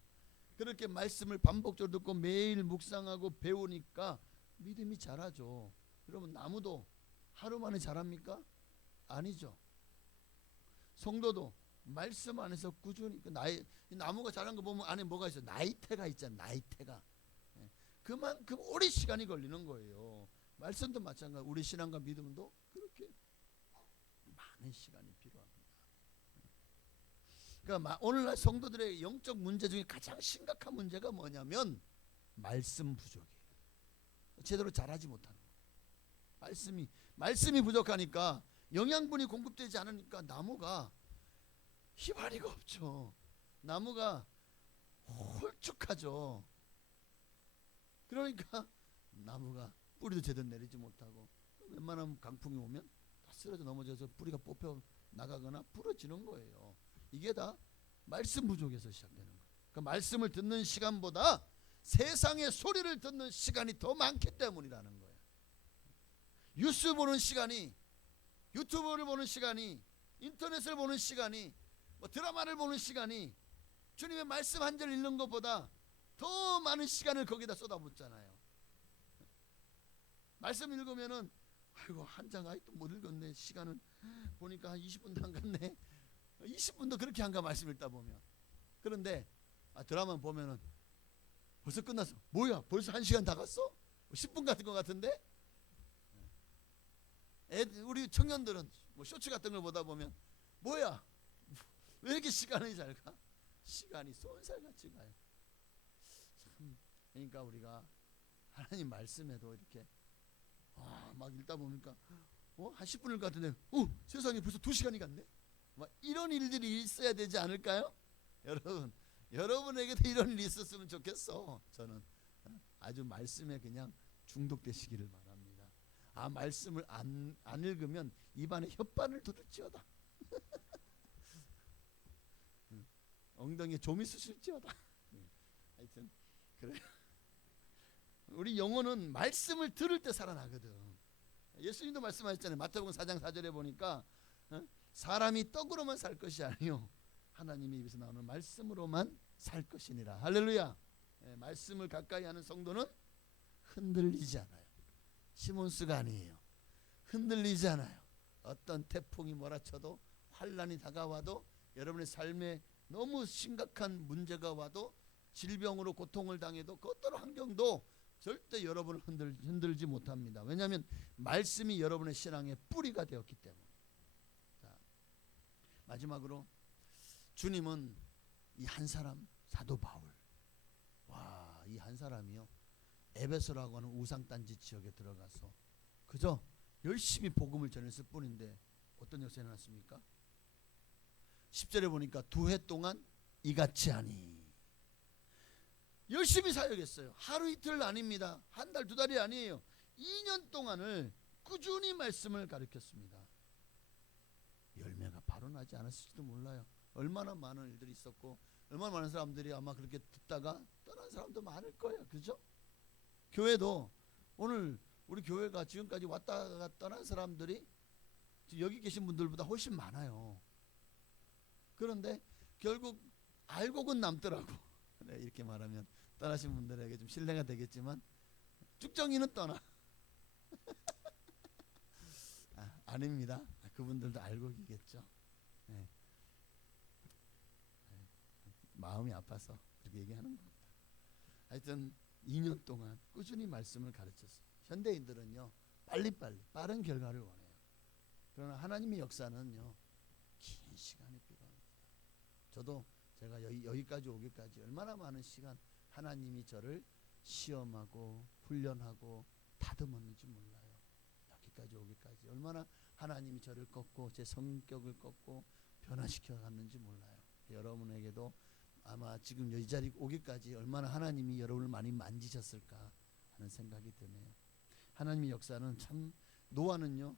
그렇게 말씀을 반복적으로 듣고 매일 묵상하고 배우니까 믿음이 자라죠. 여러분, 나무도 하루 만에 자랍니까? 아니죠. 성도도 말씀 안에서 꾸준히, 나무가 자란 거 보면 안에 뭐가 있어요? 나이테가 있잖아요. 나이테가. 그만큼 오래 시간이 걸리는 거예요. 말씀도 마찬가지. 우리 신앙과 믿음도 그렇게 많은 시간이 필요합니다. 그러니까 오늘날 성도들의 영적 문제 중에 가장 심각한 문제가 뭐냐면 말씀 부족이에요. 제대로 자라지 못하는 거예요. 말씀이 부족하니까, 영양분이 공급되지 않으니까 나무가 희발이가 없죠. 나무가 홀쭉하죠. 그러니까 나무가 뿌리도 제대로 내리지 못하고, 웬만하면 강풍이 오면 다 쓰러져 넘어져서 뿌리가 뽑혀 나가거나 부러지는 거예요. 이게 다 말씀 부족에서 시작되는 거예요. 그 말씀을 듣는 시간보다 세상의 소리를 듣는 시간이 더 많기 때문이라는 거예요. 뉴스 보는 시간이, 유튜브를 보는 시간이, 인터넷을 보는 시간이, 드라마를 보는 시간이 주님의 말씀 한 절 읽는 것보다 더 많은 시간을 거기다 쏟아붓잖아요. 말씀 읽으면은 아이고 한 장 아직도 못 읽었네. 시간은 보니까 한 20분도 안 갔네. 20분도 그렇게 한가 말씀 읽다 보면. 그런데 드라마 보면은 벌써 끝났어. 뭐야, 벌써 1시간 다 갔어? 10분 같은 것 같은데? 우리 청년들은 쇼츠 같은 걸 보다 보면 뭐야, 왜 이렇게 시간이 잘 가? 시간이 쏜살같이 가요. 참, 그러니까 우리가 하나님 말씀에도 이렇게 막 읽다 보니까 한 10분일 것 같은데 세상에 벌써 2시간이 갔네. 막 이런 일들이 있어야 되지 않을까요? 여러분에게도 이런 일이 있었으면 좋겠어. 저는 아주 말씀에 그냥 중독되시기를 바랍니다. 말씀을 안 읽으면 입안에 혓바늘 두들지어다. 엉덩이에 좀 있으실지어다. 하여튼 그래. 우리 영혼은 말씀을 들을 때 살아나거든. 예수님도 말씀하셨잖아요. 마태복음 4장 4절에 보니까 사람이 떡으로만 살 것이 아니요 하나님의 입에서 나오는 말씀으로만 살 것이니라. 할렐루야. 말씀을 가까이 하는 성도는 흔들리지 않아요. 시몬스가 아니에요. 흔들리지 않아요. 어떤 태풍이 몰아쳐도, 환란이 다가와도, 여러분의 삶에 너무 심각한 문제가 와도, 질병으로 고통을 당해도, 그 어떤 환경도 절대 여러분을 흔들지 못합니다. 왜냐하면 말씀이 여러분의 신앙의 뿌리가 되었기 때문에. 자, 마지막으로 주님은 이 한 사람, 사도 바울, 이 한 사람이요, 에베소라고 하는 우상단지 지역에 들어가서 그저 열심히 복음을 전했을 뿐인데 어떤 역사가 일어났습니까? 10절에 보니까 2해 동안 이같이 하니. 열심히 사역했어요. 하루 이틀 아닙니다. 한 달, 2달이 아니에요. 2년 동안을 꾸준히 말씀을 가르쳤습니다. 열매가 바로 나지 않았을지도 몰라요. 얼마나 많은 일들이 있었고, 얼마나 많은 사람들이 아마 그렇게 듣다가 떠난 사람도 많을 거예요. 그죠? 교회도 오늘 우리 교회가 지금까지 왔다 갔다 떠난 사람들이 여기 계신 분들보다 훨씬 많아요. 그런데 결국 알곡은 남더라고. 네, 이렇게 말하면 떠나신 분들에게 좀 신뢰가 되겠지만 쭉정이는 떠나. 아닙니다. 그분들도 알곡이겠죠. 네. 마음이 아파서 그렇게 얘기하는 겁니다. 하여튼 2년 동안 꾸준히 말씀을 가르쳤어요. 현대인들은요, 빨리빨리 빠른 결과를 원해요. 그러나 하나님의 역사는요, 긴 시간이 필요합니다. 저도 제가 여기까지 오기까지 얼마나 많은 시간 하나님이 저를 시험하고 훈련하고 다듬었는지 몰라요. 여기까지 오기까지 얼마나 하나님이 저를 꺾고 제 성격을 꺾고 변화시켜 갔는지 몰라요. 여러분에게도 아마 지금 이 자리 오기까지 얼마나 하나님이 여러분을 많이 만지셨을까 하는 생각이 드네요. 하나님의 역사는 참, 노아는요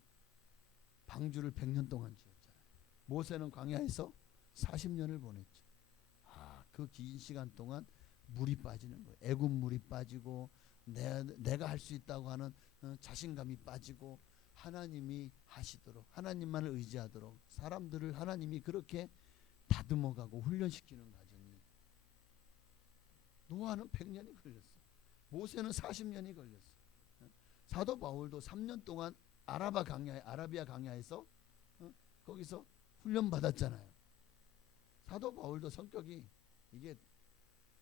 방주를 100년 동안 지었잖아요. 모세는 광야에서 40년을 보냈죠. 그 긴 시간 동안 물이 빠지는 거예요. 애굽 물이 빠지고 내가 할 수 있다고 하는 자신감이 빠지고 하나님이 하시도록, 하나님만을 의지하도록 사람들을 하나님이 그렇게 다듬어가고 훈련시키는 과정이, 노아는 100년이 걸렸어. 모세는 40년이 걸렸어. 사도 바울도 3년 동안 아라비아 강야에서 거기서 훈련 받았잖아요. 사도 바울도 성격이 이게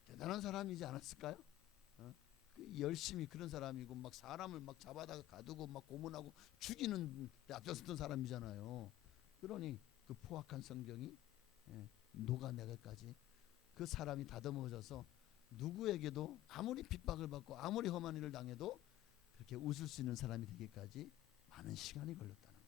대단한 사람이지 않았을까요? 열심히 그런 사람이고 막 사람을 막 잡아다가 가두고 막 고문하고 죽이는 데 앞장섰던 사람이잖아요. 그러니 그 포악한 성경이 녹아내기까지 그 사람이 다듬어져서 누구에게도 아무리 핍박을 받고 아무리 험한 일을 당해도 그렇게 웃을 수 있는 사람이 되기까지 많은 시간이 걸렸다는 거예요.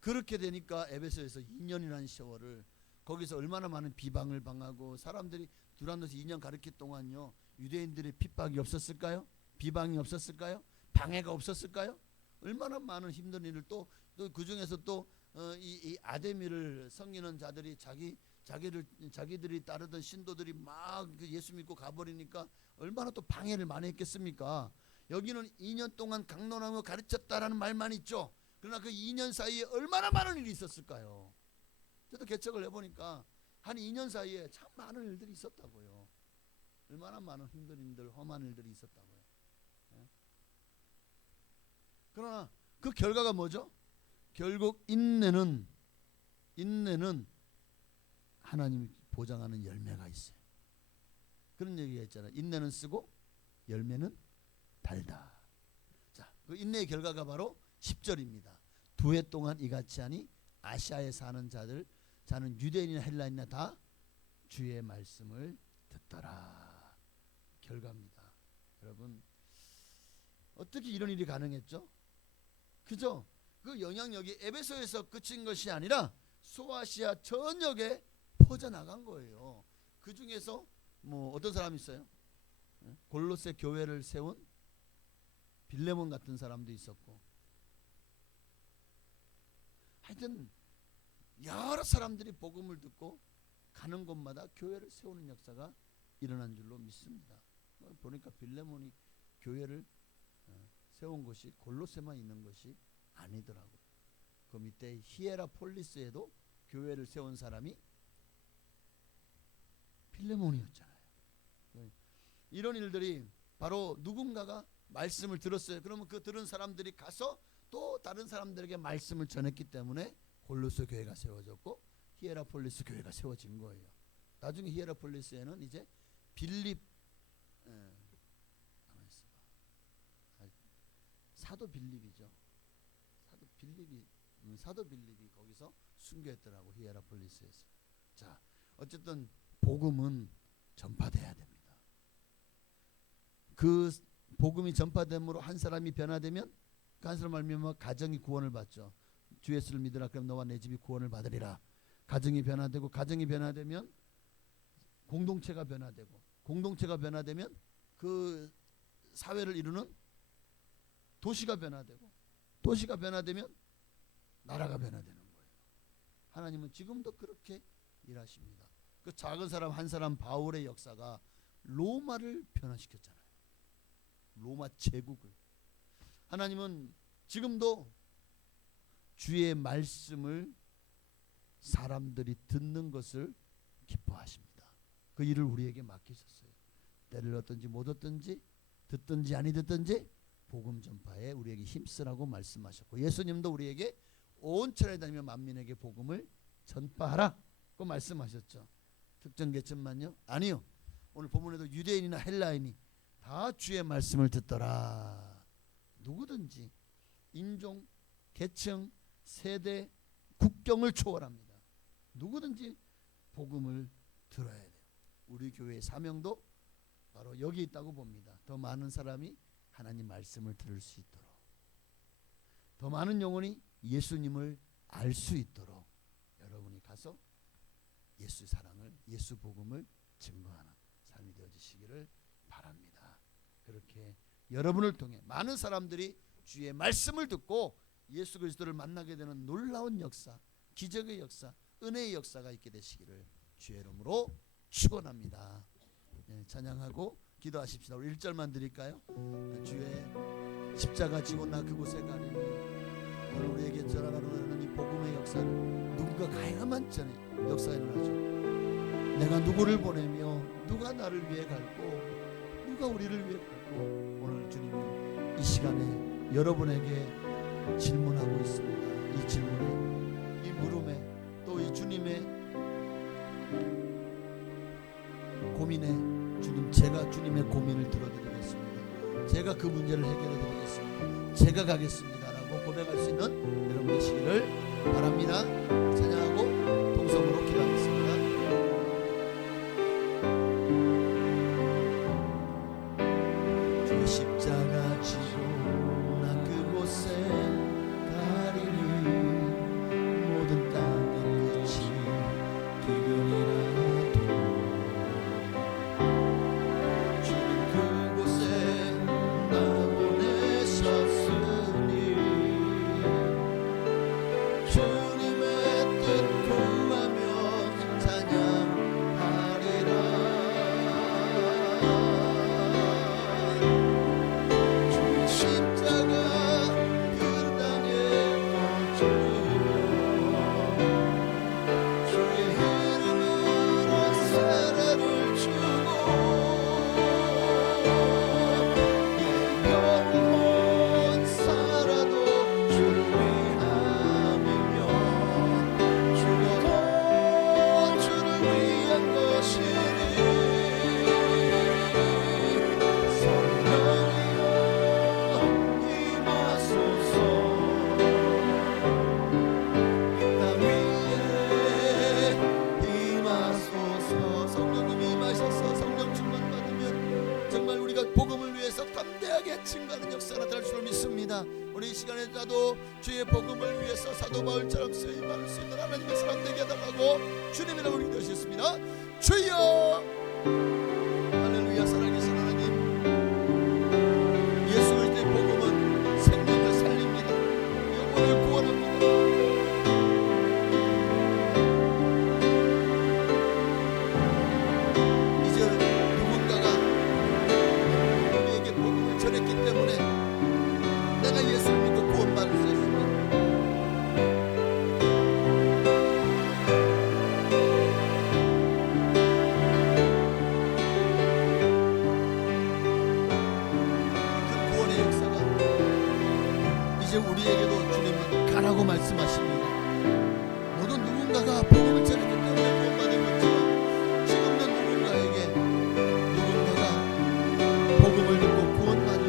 그렇게 되니까 에베소에서 2년이라는 세월을, 거기서 얼마나 많은 비방을 당하고 사람들이 두란노스 2년 가르칠 동안요 유대인들의 핍박이 없었을까요? 비방이 없었을까요? 방해가 없었을까요? 얼마나 많은 힘든 일을 또 그 중에서 또 이 아데미를 섬기는 자들이 자기들이 따르던 신도들이 막 예수 믿고 가버리니까 얼마나 또 방해를 많이 했겠습니까? 여기는 2년 동안 강론하며 가르쳤다라는 말만 있죠. 그러나 그 2년 사이에 얼마나 많은 일이 있었을까요? 저도 개척을 해보니까 한 2년 사이에 참 많은 일들이 있었다고요. 얼마나 많은 힘든 일들, 험한 일들이 있었다고요. 그러나 그 결과가 뭐죠? 결국 인내는 하나님이 보장하는 열매가 있어요. 그런 얘기가 있잖아요. 인내는 쓰고 열매는 달다. 자, 그 인내의 결과가 바로 10절입니다. 2해 동안 이같이 하니 아시아에 사는 자는 유대인이나 헬라인이나 다 주의 말씀을 듣더라. 결과입니다. 여러분, 어떻게 이런 일이 가능했죠? 그죠? 그 영향력이 에베소에서 그친 것이 아니라 소아시아 전역에 퍼져나간 거예요. 그 중에서 뭐 어떤 사람이 있어요? 골로새 교회를 세운 빌레몬 같은 사람도 있었고, 하여튼 여러 사람들이 복음을 듣고 가는 곳마다 교회를 세우는 역사가 일어난 줄로 믿습니다. 보니까 빌레몬이 교회를 세운 것이 골로새만 있는 것이 아니더라고요. 그 밑에 히에라폴리스에도 교회를 세운 사람이 빌레몬이었잖아요. 이런 일들이 바로 누군가가 말씀을 들었어요. 그러면 그 들은 사람들이 가서 또 다른 사람들에게 말씀을 전했기 때문에 골로새 교회가 세워졌고 히에라폴리스 교회가 세워진 거예요. 나중에 히에라폴리스에는 이제 사도 빌립이죠. 사도 빌립이 거기서 순교했더라고, 히에라폴리스에서. 자, 어쨌든 복음은 전파돼야 됩니다. 그 복음이 전파됨으로 한 사람이 변화되면 그 한 사람 말미암아 가정이 구원을 받죠. 주 예수를 믿으라 그럼 너와 내 집이 구원을 받으리라. 가정이 변화되고, 가정이 변화되면 공동체가 변화되고, 공동체가 변화되면 그 사회를 이루는 도시가 변화되고, 도시가 변화되면 나라가 변화되는 거예요. 하나님은 지금도 그렇게 일하십니다. 그 작은 사람 한 사람 바울의 역사가 로마를 변화시켰잖아요. 로마 제국을. 하나님은 지금도 주의 말씀을 사람들이 듣는 것을 기뻐하십니다. 그 일을 우리에게 맡기셨어요. 때를 얻든지 못 얻든지 듣든지 아니 듣든지 복음 전파에 우리에게 힘쓰라고 말씀하셨고, 예수님도 우리에게 온 천하에 다니며 만민에게 복음을 전파하라고 말씀하셨죠. 특정 계층만요? 아니요. 오늘 본문에도 유대인이나 헬라인이 다 주의 말씀을 듣더라. 누구든지 인종, 계층, 세대 국경을 초월합니다. 누구든지 복음을 들어야 돼요. 우리 교회의 사명도 바로 여기 있다고 봅니다. 더 많은 사람이 하나님 말씀을 들을 수 있도록, 더 많은 영혼이 예수님을 알 수 있도록 여러분이 가서 예수 사랑을, 예수 복음을 증거하는 삶이 되어지시기를 바랍니다. 그렇게 여러분을 통해 많은 사람들이 주의 말씀을 듣고 예수 그리스도를 만나게 되는 놀라운 역사, 기적의 역사, 은혜의 역사가 있게 되시기를 주의 이름으로 축원합니다. 네, 찬양하고 기도하십시다. 우리 1절만 드릴까요? 주의 십자가 지고 나 그곳에 가리니. 오늘 우리에게 전하는 이 복음의 역사를 누군가 가야만 전에 역사가 일어나죠. 내가 누구를 보내며 누가 나를 위해 갈고 누가 우리를 위해 갈고. 오늘 주님은 이 시간에 여러분에게 질문하고 있습니다. 이 질문에, 이 물음에, 또 이 주님의 고민에 주님, 제가 주님의 고민을 들어드리겠습니다. 제가 그 문제를 해결해 드리겠습니다. 제가 가겠습니다 라고 고백할 수 있는 여러분 되시기를 바랍니다. 찬양하고 동성으로 기도하겠습니다. 주의 십자가 지고 나 그곳에 가리니. 모든 땅의 끝이 기근이라도 주님 그곳에 나 보내셨으니 주님의 뜻 구하며 찬양하리라. 주의 십자가 그 땅에 멈추며 주의 이름으로 세례를 주고 내 영혼 살아도 주를 위함이며 죽어도 주를 위한 것이니. 성령이여 임하소서. 이 땅 위에 임하소서. 성령님이 임하셔서 성령 충만 받으면 정말 우리가 복음을 위해서 담대하게 증거하는 역사가 나타날 줄 믿습니다. 우리 이 시간에 나도 주의 복음을 위해서 사도 바울처럼 쓰임 받을 수 있는 하나님의 사람 되게 해달라고 주님의 이름으로 기도하셨습니다. 주여. 할렐루야. 살아계신 하나님, 예수 그리스도의 복음은 생명을 살립니다. 영혼을 구원합니다. 이제 누군가가 우리에게 복음을 전했기 때문에 내가 예수를 믿고 구원받을 수 있습니다. 그 구원의 역사가 이제 우리에게도 주님은 가라고 말씀하십니다. 모든 누군가가 복음을 전했기 때문에 구원받은 것처럼 지금도 누군가에게 누군가가 복음을 듣고 구원받을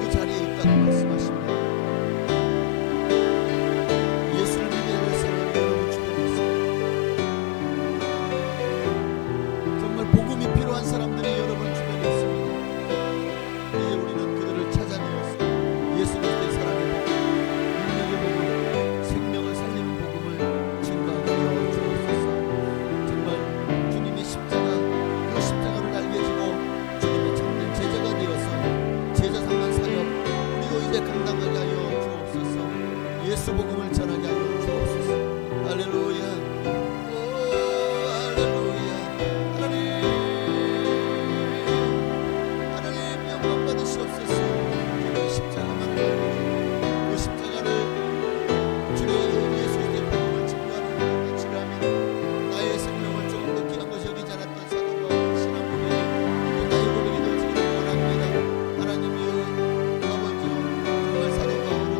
그 자리에 있다고 말씀하십니다. 예수를 믿어야 할 사람이 여러분 주변에 있습니다. 정말 복음이 필요한 사람들이 여러분 주변에 있습니다. 이제 우리는 그들을 찾아내어서 예수 그리스도의 사랑의 복음, 능력의 복음, 생명을 살리는 복음을 증거하게 하여 주옵소서. 정말 주님의 십자가, 그 십자가를 알게 지고 주님의 참된 제자가 되어서 제자 삼는 사역 우리도 이제 감당하게 하여 주옵소서. 예수 복음을 전하게 하여 주옵소서. 할렐루야. 오 할렐루야. 하나님 영광 받으시옵소서. 주님의 십자가만을 알고 그 십자가를 주의 예수 그리스도의 복음을 증거하는 가치라면 나의 생명을 조금 더 귀한 것이 여기지 않았던 사도가 신앙 고백이 또 나의 고백이 되어지기를 원합니다. 하나님이여 아버지여, 정말 사도 바울은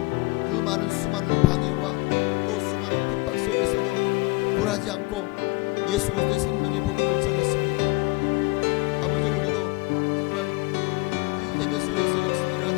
그 많은 수많은 방해와 또 수많은 핍박 속에서도 굴하지 않고 예수 그리스도의 생명의 복음을 전했습니다. 아버지, 우리도 정말 이 에베소에서 역사를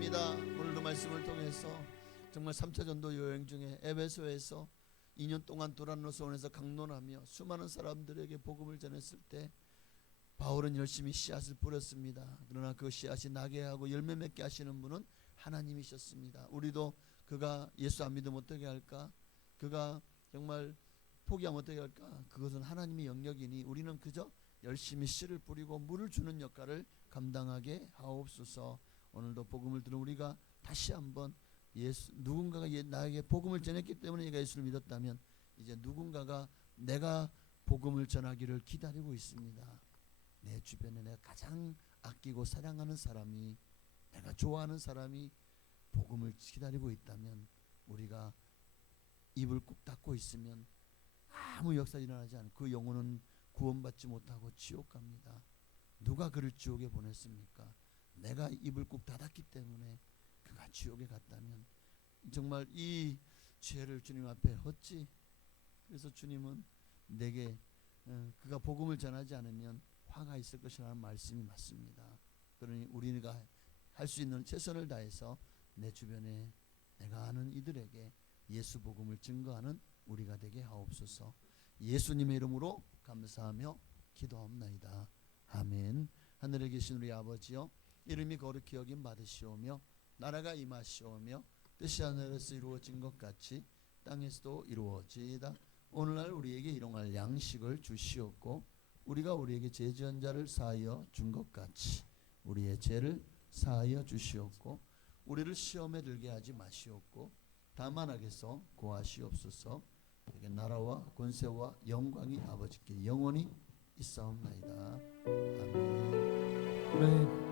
감사합니다. 오늘도 말씀을 통해서 정말 3차 전도 여행 중에 에베소에서 2년 동안 도란노스원에서 강론하며 수많은 사람들에게 복음을 전했을 때 바울은 열심히 씨앗을 뿌렸습니다. 그러나 그 씨앗이 나게 하고 열매 맺게 하시는 분은 하나님이셨습니다. 우리도 그가 예수 안 믿으면 어떻게 할까? 그가 정말 포기하면 어떻게 할까? 그것은 하나님의 영역이니 우리는 그저 열심히 씨를 뿌리고 물을 주는 역할을 감당하게 하옵소서. 오늘도 복음을 들은 우리가 다시 한번 누군가가 나에게 복음을 전했기 때문에 내가 예수를 믿었다면 이제 누군가가 내가 복음을 전하기를 기다리고 있습니다. 내 주변에 내가 가장 아끼고 사랑하는 사람이, 내가 좋아하는 사람이 복음을 기다리고 있다면 우리가 입을 꾹 닫고 있으면 아무 역사 일어나지 않고 그 영혼은 구원받지 못하고 지옥 갑니다. 누가 그를 지옥에 보냈습니까? 내가 입을 꾹 닫았기 때문에 그가 지옥에 갔다면 정말 이 죄를 주님 앞에 헛지. 그래서 주님은 내게 그가 복음을 전하지 않으면 화가 있을 것이라는 말씀이 맞습니다. 그러니 우리가 할 수 있는 최선을 다해서 내 주변에 내가 아는 이들에게 예수 복음을 증거하는 우리가 되게 하옵소서. 예수님의 이름으로 감사하며 기도합나이다. 아멘. 하늘에 계신 우리 아버지여, 이름이 거룩히 여김 받으시오며 나라가 임하시오며 뜻이 하늘에서 이루어진 것 같이 땅에서도 이루어지이다. 오늘날 우리에게 일용할 양식을 주시옵고 우리가 우리에게 죄 지은 자를 사하여 준 것 같이 우리의 죄를 사하여 주시옵고 우리를 시험에 들게 하지 마시옵고 다만 악에서 구하시옵소서. 그에게 나라와 권세와 영광이 아버지께 영원히 있사옵나이다. 아멘. 아멘.